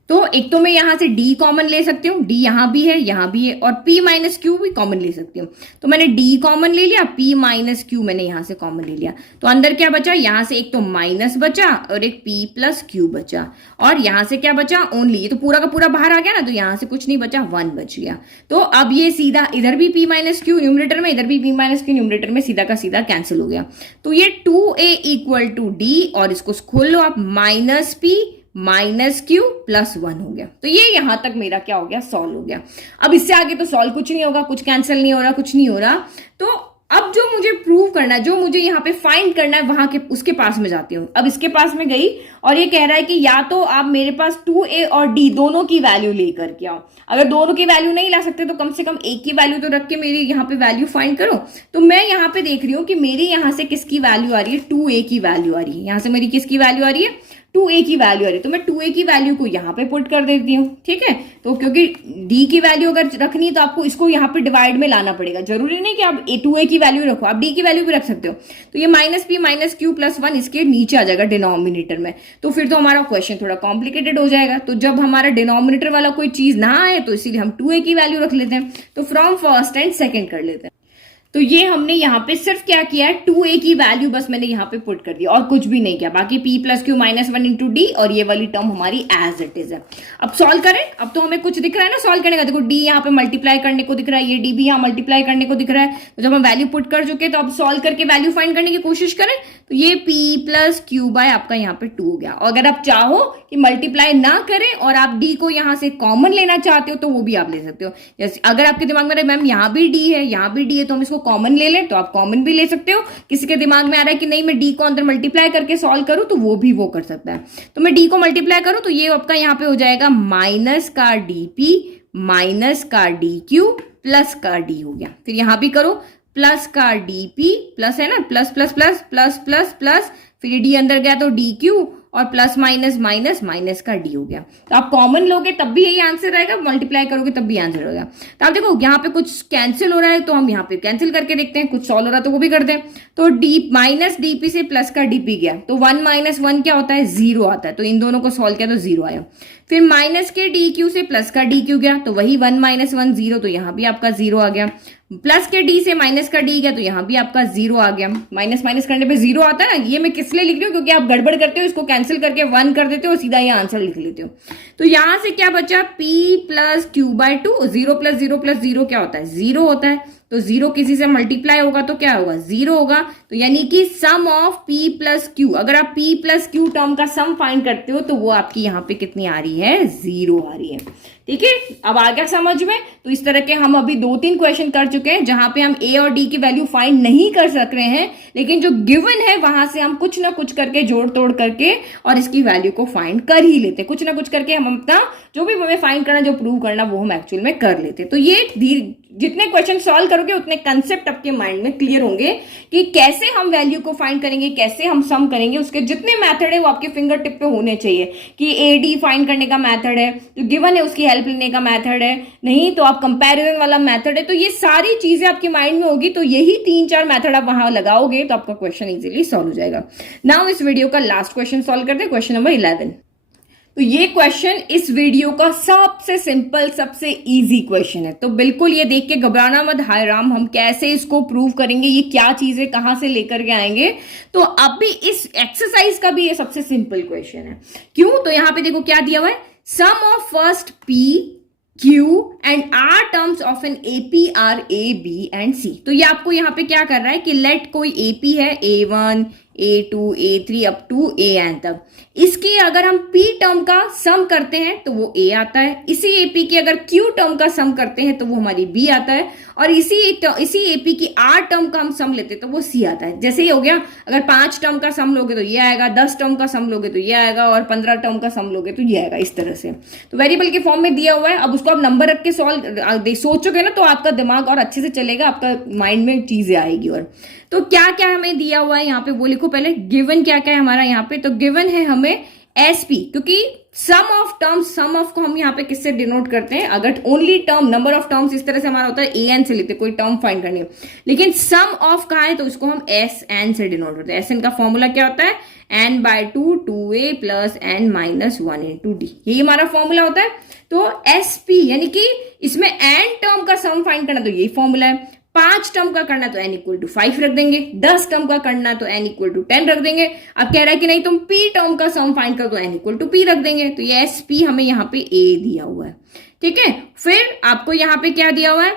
तो एक तो मैं यहाँ से d कॉमन ले सकती हूँ, d यहाँ भी है, और p माइनस क्यू भी कॉमन ले सकती हूँ। तो मैंने d कॉमन ले लिया, p माइनस क्यू मैंने यहाँ से कॉमन ले लिया। तो अंदर क्या बचा, यहाँ से एक तो माइनस बचा और एक p प्लस क्यू बचा, और यहाँ से क्या बचा, ओनली, ये तो पूरा का पूरा बाहर आ गया ना, तो यहाँ से कुछ नहीं बचा, 1 बच गया। तो अब ये सीधा इधर भी p माइनस क्यू न्यूमरेटर में, इधर भी p माइनस क्यू न्यूमरेटर में, सीधा का सीधा कैंसिल हो गया। तो ये 2a इक्वल टू d, और इसको खोल लो आप, minus p minus Q plus 1 हो गया। तो ये यहां तक मेरा क्या हो गया, सॉल्व हो गया। अब इससे आगे तो सॉल्व कुछ नहीं होगा, कुछ कैंसिल नहीं हो रहा, कुछ नहीं हो रहा। तो अब जो मुझे प्रूव करना है, जो मुझे यहाँ पे फाइंड करना है, वहां के उसके पास में जाती हूँ। अब इसके पास में गई और ये कह रहा है कि या तो आप मेरे पास 2a और d दोनों की वैल्यू लेकर के आओ। अगर दोनों की वैल्यू नहीं ला सकते तो कम से कम एक की वैल्यू तो रख के मेरी यहाँ पे वैल्यू फाइंड करो। तो मैं यहाँ पे देख रही हूँ कि मेरी यहाँ से किसकी वैल्यू आ रही है, 2a की वैल्यू आ रही है। यहाँ से मेरी किसकी वैल्यू आ रही है, 2a की वैल्यू आ रही है। तो मैं 2a की वैल्यू को यहाँ पे पुट कर देती हूँ, ठीक है। तो क्योंकि d की वैल्यू अगर रखनी है तो आपको इसको यहाँ पे डिवाइड में लाना पड़ेगा, जरूरी नहीं कि आप 2a की वैल्यू रखो, आप d की वैल्यू भी रख सकते हो। तो ये minus p minus Q plus 1 इसके नीचे आ जाएगा डिनोमिनेटर में। तो फिर तो हमारा क्वेश्चन थोड़ा कॉम्प्लिकेटेड हो जाएगा। तो जब हमारा डिनोमिनेटर वाला कोई चीज ना आए तो इसीलिए हम 2a की वैल्यू रख लेते हैं। तो फ्रॉम फर्स्ट एंड सेकेंड कर लेते हैं। तो ये हमने यहाँ पे सिर्फ क्या किया है, 2a की वैल्यू बस मैंने यहाँ पे पुट कर दिया और कुछ भी नहीं किया। बाकी p plus Q minus 1 into D, और ये वाली टर्म हमारी एज इट इज है। अब सॉल्व करें, अब तो हमें कुछ दिख रहा है ना सॉल्व करने का। देखो d यहाँ पे मल्टीप्लाई करने को दिख रहा है, ये d भी यहाँ मल्टीप्लाई करने को दिख रहा है। तो जब हम वैल्यू पुट कर चुके तो अब सॉल्व करके वैल्यू फाइंड करने की कोशिश करें। तो ये p प्लस क्यू बाय आपका यहाँ पे 2 हो गया। और अगर आप चाहो कि मल्टीप्लाई ना करें और आप d को यहाँ से कॉमन लेना चाहते हो तो वो भी आप ले सकते हो। जैसे अगर आपके दिमाग में मैम यहाँ भी d है, यहाँ भी d है, तो हम इसको कॉमन ले लें, तो आप कॉमन भी ले सकते हो। किसी के दिमाग में आ रहा है कि नहीं मैं d को अंदर मल्टीप्लाई करके सॉल्व करूं, तो वो भी वो कर सकता है। तो मैं d को मल्टीप्लाई करूं तो ये आपका यहाँ पे हो जाएगा माइनस का dp माइनस का dq प्लस का d हो गया। फिर यहां भी करो, प्लस का dp प्लस है ना, plus plus plus plus plus plus, फिर d अंदर गया तो dq, और प्लस माइनस माइनस माइनस का d हो गया। तो आप कॉमन लोगे तब भी यही आंसर रहेगा, मल्टीप्लाई करोगे तब भी आंसर होगा। तो आप देखो यहाँ पे कुछ कैंसिल हो रहा है, तो हम यहाँ पे कैंसिल करके देखते हैं। कुछ सॉल्व हो रहा है तो वो भी कर दें। तो d माइनस dp से प्लस का dp गया, तो 1 माइनस 1 क्या होता है, 0 आता है। तो इन दोनों को सॉल्व किया तो 0 आया। फिर माइनस के dq से प्लस का dq गया, तो वही 1 माइनस 1 0, तो यहाँ भी आपका 0 आ गया। प्लस के d से माइनस का d गया, तो यहाँ भी आपका 0 आ गया। माइनस माइनस करने पे 0 आता है ना। ये मैं किस लिए लिख रही हूँ, क्योंकि आप गड़बड़ करते हो, इसको कैंसिल करके 1 कर देते हो, सीधा ये आंसर लिख लेते हो। तो यहाँ से क्या बचा, p plus Q by 2, 0 plus 0 plus 0 क्या होता है, 0 होता है। तो 0 किसी से मल्टीप्लाई होगा तो क्या होगा, 0 होगा। तो यानी कि सम ऑफ p प्लस क्यू, अगर आप p प्लस क्यू टर्म का सम फाइंड करते हो तो वो आपकी यहाँ पे कितनी आ रही है, 0 आ रही है। ठीक है, अब आ गया समझ में। तो इस तरह के हम अभी 2-3 क्वेश्चन कर चुके हैं जहां पे हम a और d की वैल्यू फाइंड नहीं कर सक रहे हैं, लेकिन जो गिवन है वहां से हम कुछ ना कुछ करके जोड़ तोड़ करके और इसकी वैल्यू को फाइंड कर ही लेते। कुछ ना कुछ करके हम अपना जो भी हमें फाइंड करना, जो प्रूव करना, वो हम एक्चुअल में कर लेते। तो ये जितने क्वेश्चन सॉल्व करोगे उतने कंसेप्ट आपके माइंड में क्लियर होंगे कि कैसे हम वैल्यू को फाइंड करेंगे, कैसे हम सम करेंगे। उसके जितने मेथड है वो आपके फिंगर टिप पे होने चाहिए कि ए डी फाइंड करने का मेथड है, जो गिवन है उसकी हेल्प लेने का मेथड है, नहीं तो आप कंपैरिजन वाला मेथड है। तो ये सारी चीजें आपके माइंड में होगी। तो यही 3-4 मेथड आप वहां लगाओगे तो आपका क्वेश्चन इजीली सॉल्व हो जाएगा। नाउ इस वीडियो का लास्ट क्वेश्चन सॉल्व करते हैं, क्वेश्चन नंबर 11। तो ये क्वेश्चन इस वीडियो का सबसे सिंपल, सबसे इजी क्वेश्चन है। तो बिल्कुल ये देख के घबराना मत, हाय राम हम कैसे इसको प्रूव करेंगे, ये क्या चीज है, कहां से लेकर के आएंगे। तो अब भी इस एक्सरसाइज का भी ये सबसे सिंपल क्वेश्चन है। क्यों, तो यहां पे देखो क्या दिया हुआ है, sum of first p Q and R terms of an AP are A, B and C। तो ये आपको यहाँ पे क्या कर रहा है कि लेट कोई AP है, A1, A2, A3 up to AN तक, इसकी अगर हम P टर्म का सम करते हैं तो वो A आता है। इसी AP की अगर Q टर्म का सम करते हैं तो वो हमारी B आता है, और इसी AP की R टर्म का हम सम लेते हैं तो वो C आता है। जैसे ही हो गया, अगर 5 टर्म का सम लोगे तो ये आएगा, 10 टर्म का सम लोगे तो ये आएगा, और 15 टर्म का सम लोगे तो ये आएगा, इस तरह से। तो वेरिएबल के फॉर्म में दिया हुआ है। अब उसको आप नंबर रख के सोचोगे ना तो आपका दिमाग और अच्छे से चलेगा, आपका माइंड में चीजें आएगी। और तो क्या क्या हमें दिया हुआ है यहाँ पे वो लिखो पहले। गिवन क्या क्या है हमारा यहाँ पे, तो गिवन है हमें एस पी, क्योंकि सम ऑफ टर्म्स, सम ऑफ को हम यहाँ पे किससे डिनोट करते हैं, अगर only term number of terms इस तरह से हमारा होता है ए एन से लिखते हैं, कोई टर्म फाइंड करनी है, लेकिन सम ऑफ कहा है तो उसको हम एस एन से डिनोट करते हैं। एस एन का फॉर्मूला क्या होता है, n by two, two A plus n minus one into D, यही हमारा फॉर्मूला होता है। तो एस पी यानी कि इसमें एन टर्म का सम फाइंड करना तो यही फॉर्मूला है। 5 टर्म का करना तो n इक्वल टू 5 रख देंगे, 10 टर्म का करना तो n इक्वल टू 10 रख देंगे। अब कह रहा है कि नहीं तुम p टर्म का सम फाइंड कर तो n इक्वल टू p रख देंगे। तो ये एस पी हमें यहाँ पे a दिया हुआ है, ठीक है। फिर आपको यहाँ पे क्या दिया हुआ है,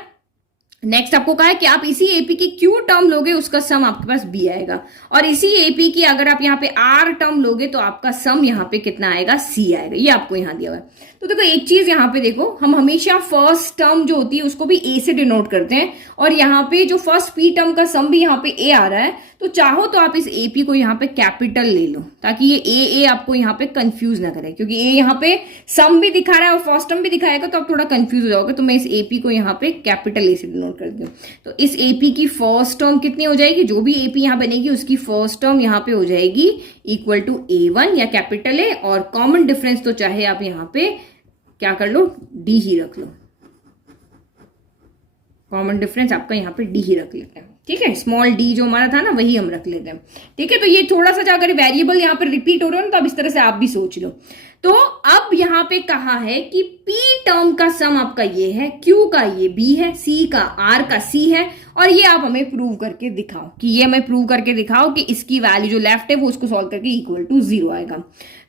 नेक्स्ट आपको कहा है कि आप इसी एपी की क्यू टर्म लोगे उसका सम आपके पास बी आएगा, और इसी एपी की अगर आप यहाँ पे आर टर्म लोगे तो आपका सम यहाँ पे कितना आएगा, सी आएगा। ये आपको यहाँ दिया हुआ है। तो देखो एक चीज यहाँ पे देखो, हम हमेशा फर्स्ट टर्म जो होती है उसको भी ए से डिनोट करते हैं, और यहाँ पे जो फर्स्ट पी टर्म का सम भी यहाँ पे ए आ रहा है, तो चाहो तो आप इस एपी को यहाँ पे कैपिटल ले लो ताकि ये ए आपको यहाँ पे कंफ्यूज ना करे, क्योंकि ए यहाँ पे सम भी दिखा रहा है और फर्स्ट टर्म भी दिखाएगा तो आप थोड़ा कंफ्यूज हो जाओगे। तो मैं इस एपी को यहाँ पे कैपिटल ए से डिनोट कर दूं, तो इस एपी की फर्स्ट टर्म कितनी हो जाएगी, जो भी एपी यहाँ बनेगी उसकी फर्स्ट टर्म यहाँ पे हो जाएगी इक्वल टू A1 या कैपिटल ए, और कॉमन डिफरेंस तो चाहे आप यहाँ पे क्या कर लो, डी ही रख लो, कॉमन डिफरेंस आपका यहाँ पे डी ही रख लेते हैं, ठीक है। स्मॉल डी जो हमारा था ना वही हम रख लेते हैं, ठीक है। तो ये थोड़ा सा अगर वेरिएबल यहाँ पे रिपीट हो रहे हो ना तो अब इस तरह से आप भी सोच लो। तो अब यहाँ पे कहा है कि P टर्म का सम आपका ये है, Q का ये B है, C का R का C है, और ये आप हमें प्रूव करके दिखाओ कि ये हमें प्रूव करके दिखाओ कि इसकी वैल्यू जो लेफ्ट है वो उसको सॉल्व करके इक्वल टू 0 आएगा।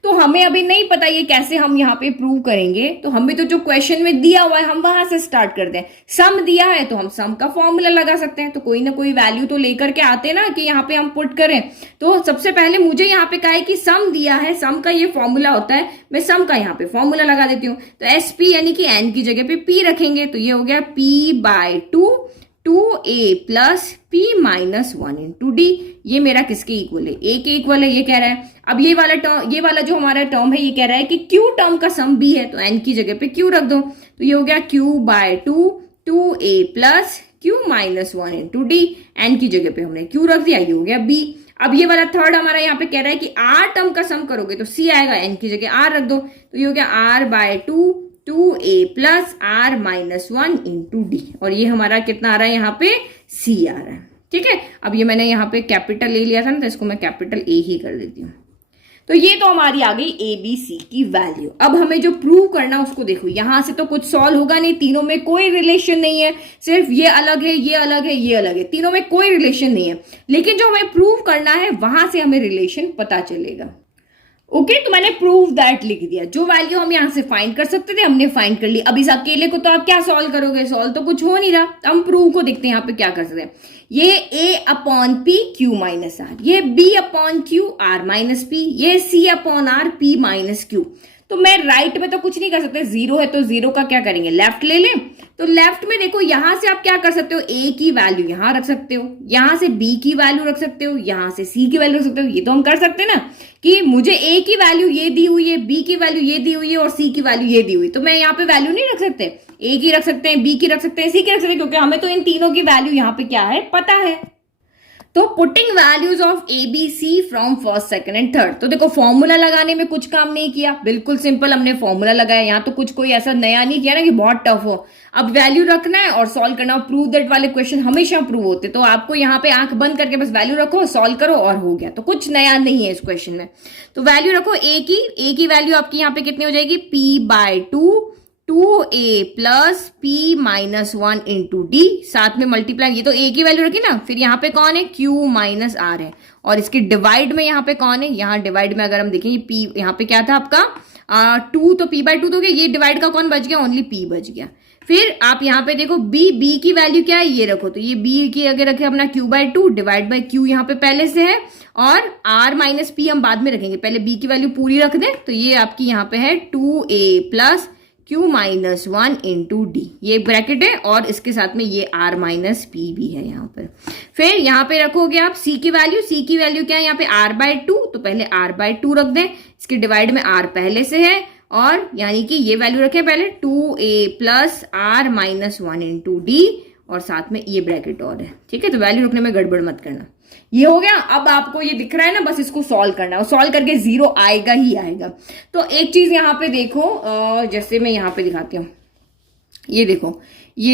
तो हमें अभी नहीं पता ये कैसे हम यहाँ पे प्रूव करेंगे, तो हमें तो जो क्वेश्चन में दिया हुआ है हम वहां से स्टार्ट करते हैं। सम दिया है तो हम सम का फॉर्मूला लगा सकते हैं, तो कोई ना कोई वैल्यू तो लेकर के आते हैं ना कि यहाँ पे हम पुट करें। तो सबसे पहले मुझे यहाँ पे कहा है कि सम दिया है, सम का ये फॉर्मूला होता है, मैं सम का यहाँ पे फॉर्मूला लगा देती हूँ। तो एस पी यानी कि एन की जगह पे पी रखेंगे, तो ये हो गया P by two, 2a plus p minus 1 into D. ये मेरा किसके इक्वल है, a के इक्वल है, ये कह रहा है। अब ये वाला जो हमारा टर्म है ये कह रहा है कि q टर्म का सम b है, तो n की जगह पे q रख दो, तो ये हो गया q by two, 2a plus q minus 1 into D. n की जगह पे हमने q रख दिया, ये हो गया b। अब ये वाला थर्ड हमारा यहाँ पे कह रहा है कि r टर्म का सम करोगे तो c आएगा, n की जगह r रख दो, तो ये हो गया r by two, 2a plus r minus 1 into D, और ये हमारा कितना आ रहा है यहाँ पे c आ रहा है, ठीक है। अब ये मैंने यहाँ पे कैपिटल ले लिया था ना, तो इसको मैं कैपिटल a ही कर देती हूँ। तो ये तो हमारी आ गई ए बी सी की वैल्यू। अब हमें जो प्रूव करना उसको देखो, यहां से तो कुछ सॉल्व होगा नहीं, तीनों में कोई रिलेशन नहीं है, सिर्फ ये अलग है, ये अलग है, ये अलग है, तीनों में कोई रिलेशन नहीं है। लेकिन जो हमें प्रूव करना है वहां से हमें रिलेशन पता चलेगा। ओके, तो मैंने प्रूव दैट लिख दिया, जो वैल्यू हम यहां से फाइंड कर सकते थे हमने फाइंड कर ली। अब इस अकेले को तो आप क्या सॉल्व करोगे, सॉल्व तो कुछ हो नहीं रहा। हम प्रूव को देखते हैं यहाँ पे क्या कर सकते हैं। ये a upon P Q minus R, ये b upon Q R minus P, ये c upon R P minus Q. तो मैं राइट में तो कुछ नहीं कर सकते, जीरो है तो जीरो का क्या करेंगे, लेफ्ट ले लें। तो लेफ्ट में देखो यहां से आप क्या कर सकते हो, a की वैल्यू यहां रख सकते हो, यहां से b की वैल्यू रख सकते हो, यहां से c की वैल्यू रख सकते हो। ये तो हम कर सकते हैं ना कि मुझे a की वैल्यू ये दी हुई है, b की वैल्यू ये दी हुई है और c की वैल्यू ये दी हुई, तो मैं यहाँ पे वैल्यू नहीं रख सकते, a की रख सकते हैं, b की रख सकते हैं, c की रख सकते हैं, क्योंकि हमें तो इन तीनों की वैल्यू यहाँ पे क्या है पता है। तो putting values of A B C from first, second and third. तो देखो फॉर्मूला लगाने में कुछ काम नहीं किया, बिल्कुल सिंपल हमने फॉर्मूला लगाया। यहाँ तो कुछ कोई ऐसा नया नहीं किया ना कि बहुत टफ हो। अब वैल्यू रखना है और सॉल्व करना। प्रूव दैट वाले क्वेश्चन हमेशा प्रूव होते, तो आपको यहाँ पे आंख बंद करके बस वैल्यू रखो, सॉल्व करो और हो गया। तो कुछ नया नहीं है इस क्वेश्चन में। तो वैल्यू रखो ए की वैल्यू आपकी यहाँ पे कितनी हो जाएगी, P by two, 2a plus p minus 1 into D, साथ में मल्टीप्लाई, ये तो a की वैल्यू रखी ना, फिर यहाँ पे कौन है, q माइनस r है, और इसके डिवाइड में यहाँ पे कौन है, यहाँ डिवाइड में अगर हम देखें p, यहाँ पे क्या था आपका 2, तो p बाय 2 तो गया, ये डिवाइड का कौन बच गया, ओनली p बच गया। फिर आप यहाँ पे देखो b की वैल्यू क्या है, ये रखो, तो ये b की अगर रखे अपना q by 2 divide by q यहाँ पे पहले से है, और r माइनस p हम बाद में रखेंगे, पहले b की वैल्यू पूरी रख दें, तो ये आपकी यहाँ पे है 2a plus q minus 1 into D, ये ब्रैकेट है, और इसके साथ में ये r माइनस पी भी है यहाँ पर। फिर यहाँ पे रखोगे आप c की वैल्यू क्या है यहाँ पे r बाय 2, तो पहले r बाय 2 रख दें, इसके डिवाइड में r पहले से है, और यानी कि ये वैल्यू रखें पहले 2a plus r minus 1 into D, और साथ में ये ब्रैकेट और है, ठीक है। तो वैल्यू रखने में गड़बड़ मत करना। ये हो गया। अब आपको ये दिख रहा है ना, बस इसको सॉल्व करना है और सॉल्व करके 0 आएगा ही आएगा। तो एक चीज यहाँ पे देखो, जैसे मैं यहाँ पे दिखाती हूँ, ये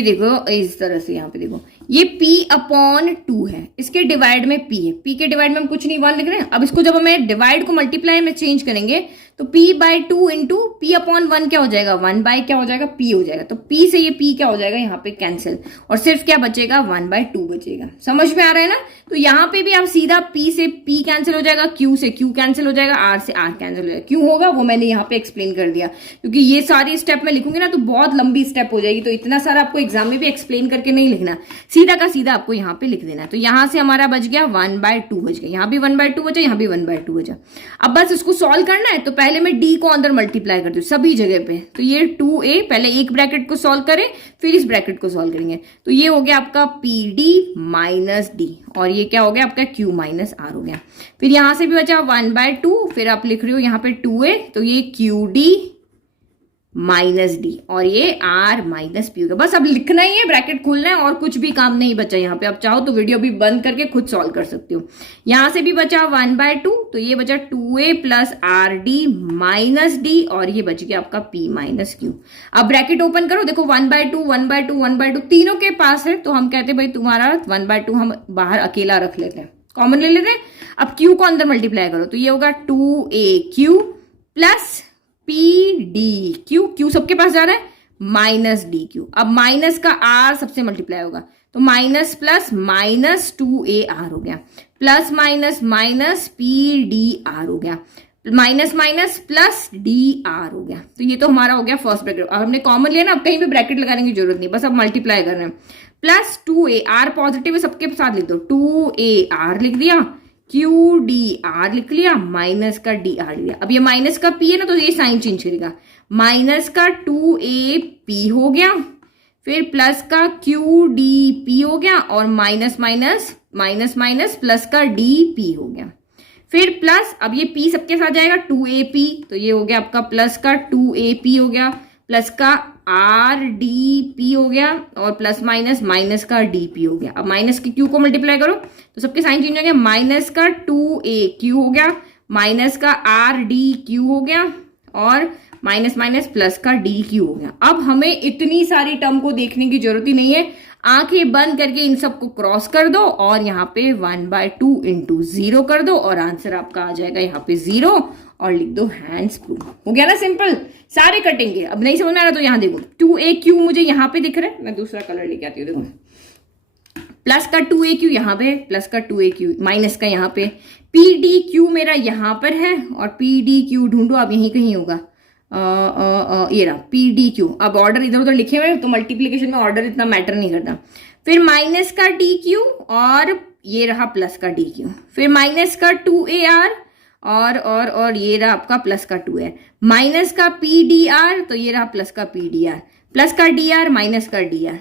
देखो इस तरह से, यहाँ पे देखो ये p/2 है, इसके डिवाइड में p है, p के डिवाइड में हम कुछ नहीं 1 लिख रहे हैं। अब इसको जब हमें डिवाइड को मल्टीप्लाई में चेंज करेंगे तो p/2 इंटू p/1 क्या हो जाएगा, 1 बाय क्या हो जाएगा, p हो जाएगा। तो p से ये p क्या हो जाएगा यहाँ पे कैंसिल, और सिर्फ क्या बचेगा, 1/2 बचेगा। समझ में आ रहा है ना। तो यहाँ पे भी आप सीधा p से p कैंसिल हो जाएगा, q से q कैंसिल हो जाएगा, r से r कैंसिल हो जाएगा। क्यों होगा वो मैंने यहाँ पे एक्सप्लेन कर दिया, क्योंकि ये सारी स्टेप में लिखूंगी ना तो बहुत लंबी स्टेप हो जाएगी, तो इतना सारा आपको एग्जाम में भी एक्सप्लेन करके नहीं लिखना, सीधा का सीधा आपको यहाँ पे लिख देना है। तो यहाँ से हमारा बच गया 1/2 बच गया, यहाँ भी 1/2 बचा, यहाँ भी 1/2 बचा। अब बस इसको सॉल्व करना है, तो पहले मैं d को अंदर मल्टीप्लाई करती हूँ सभी जगह पे। तो ये 2a, पहले एक ब्रैकेट को सॉल्व करें फिर इस ब्रैकेट को सॉल्व करेंगे। तो ये हो गया आपका pd माइनस d, और ये क्या हो गया आपका q माइनस r हो गया। फिर यहां से भी बचा 1/2, फिर आप लिख रहे हो यहाँ पे 2a, तो ये qd माइनस डी, और ये r माइनस पी होगा। बस अब लिखना ही है, ब्रैकेट खोलना है, और कुछ भी काम नहीं बचा यहाँ पे। आप चाहो तो वीडियो भी बंद करके खुद सॉल्व कर सकते हो। यहाँ से भी बचा 1/2, तो ये बचा 2a plus R D minus D, और ये बच गया आपका p माइनस क्यू। अब ब्रैकेट ओपन करो, देखो 1/2 1/2 1/2 तीनों के पास है, तो हम कहते हैं भाई तुम्हारा 1/2 हम बाहर अकेला रख लेते हैं, कॉमन ले लेते हैं। अब q को अंदर मल्टीप्लाई करो, तो ये होगा 2aq प्लस pdq, q सबके पास जा रहा है, माइनस dq। अब माइनस का r सबसे मल्टीप्लाई होगा, तो माइनस प्लस माइनस 2ar हो गया, प्लस माइनस माइनस pdr हो गया, माइनस माइनस प्लस dr हो गया। तो ये तो हमारा हो गया फर्स्ट ब्रैकेट। अब हमने कॉमन लिया ना, अब कहीं पे ब्रैकेट लगाने की जरूरत नहीं, बस अब मल्टीप्लाई कर रहे हैं। प्लस 2a, r पॉजिटिव है सबके साथ लिख दो, 2ar लिख दिया, क्यू डी आर लिख लिया, माइनस का डी आर लिया। अब ये माइनस का पी है ना, तो ये साइन चेंज करेगा, माइनस का 2a p हो गया, फिर प्लस का क्यू डी पी हो गया, और minus minus minus minus plus का डी पी हो गया। फिर प्लस, अब ये p सबके साथ जाएगा 2ap, तो ये हो गया आपका प्लस का 2ap हो गया, प्लस का आर डी पी हो गया, और प्लस माइनस माइनस का डी पी हो गया। अब माइनस के क्यू को मल्टीप्लाई करो तो सबके साइन चेंज हो गया, माइनस का 2aq हो गया, माइनस का आर डी क्यू हो गया, और माइनस माइनस प्लस का डी क्यू हो गया। अब हमें इतनी सारी टर्म को देखने की जरूरत ही नहीं है, आंखें बंद करके इन सबको क्रॉस कर दो और यहाँ पे 1/2 इंटू 0 कर दो, और आंसर आपका आ जाएगा यहाँ पे 0, और लिख दो हैंड्स प्रूफ। हो गया ना सिंपल, सारे कटेंगे। अब नहीं समझ में आ रहा तो यहाँ देखो 2aq मुझे यहाँ पे दिख रहा है, मैं दूसरा कलर लेके आती हूँ। देखो प्लस का 2aq यहाँ पे, प्लस का 2aq, माइनस का यहाँ पे, pdq मेरा यहाँ पर है, और pdq ढूंढो आप, यहीं कहीं होगा, ये रहा pdq। अब ऑर्डर इधर उधर लिखे हुए तो मल्टीप्लीकेशन में ऑर्डर इतना मैटर नहीं करता। फिर माइनस का dq, और ये रहा प्लस का dq, फिर माइनस का 2ar, और ये रहा आपका प्लस का 2ar, माइनस का pdr, तो ये रहा प्लस का pdr, प्लस का dr माइनस का dr,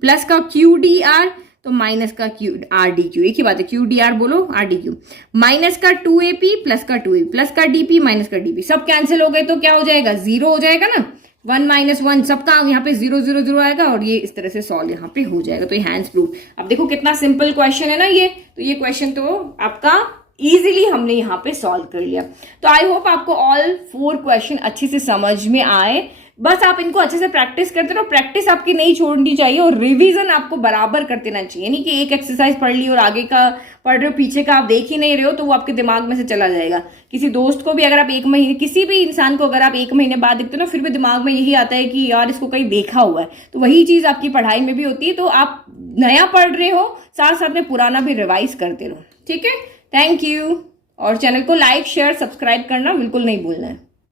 प्लस का qdr, तो माइनस का आर डी क्यू, एक ही बात है, क्यू डी आर बोलो आर डी क्यू, माइनस का 2ap प्लस का 2ap, प्लस का dp माइनस का dp, सब कैंसिल हो गए तो क्या हो जाएगा, 0 हो जाएगा ना, 1 माइनस 1 सबका यहाँ पे 0 0 0 आएगा, और ये इस तरह से सॉल्व यहाँ पे हो जाएगा। तो ये हैंड्स प्रूफ। अब देखो कितना सिंपल क्वेश्चन है ना ये, तो ये क्वेश्चन तो आपका इजीली हमने यहाँ पे सॉल्व कर लिया। तो आई होप आपको ऑल 4 क्वेश्चन अच्छे से समझ में आए। बस आप इनको अच्छे से प्रैक्टिस करते रहो, प्रैक्टिस आपकी नहीं छोड़नी चाहिए, और रिवीजन आपको बराबर करते रहना चाहिए। नहीं कि एक एक्सरसाइज पढ़ ली और आगे का पढ़ रहे हो, पीछे का आप देख ही नहीं रहे हो, तो वो आपके दिमाग में से चला जाएगा। किसी दोस्त को भी अगर आप 1 महीने, किसी भी इंसान को अगर आप 1 महीने बाद देखते हो ना, फिर भी दिमाग में यही आता है कि यार इसको कहीं देखा हुआ है। तो वही चीज आपकी पढ़ाई में भी होती है। तो आप नया पढ़ रहे हो, साथ साथ में पुराना भी रिवाइज करते रहो। ठीक है, थैंक यू। और चैनल को लाइक शेयर सब्सक्राइब करना बिल्कुल नहीं भूलना है।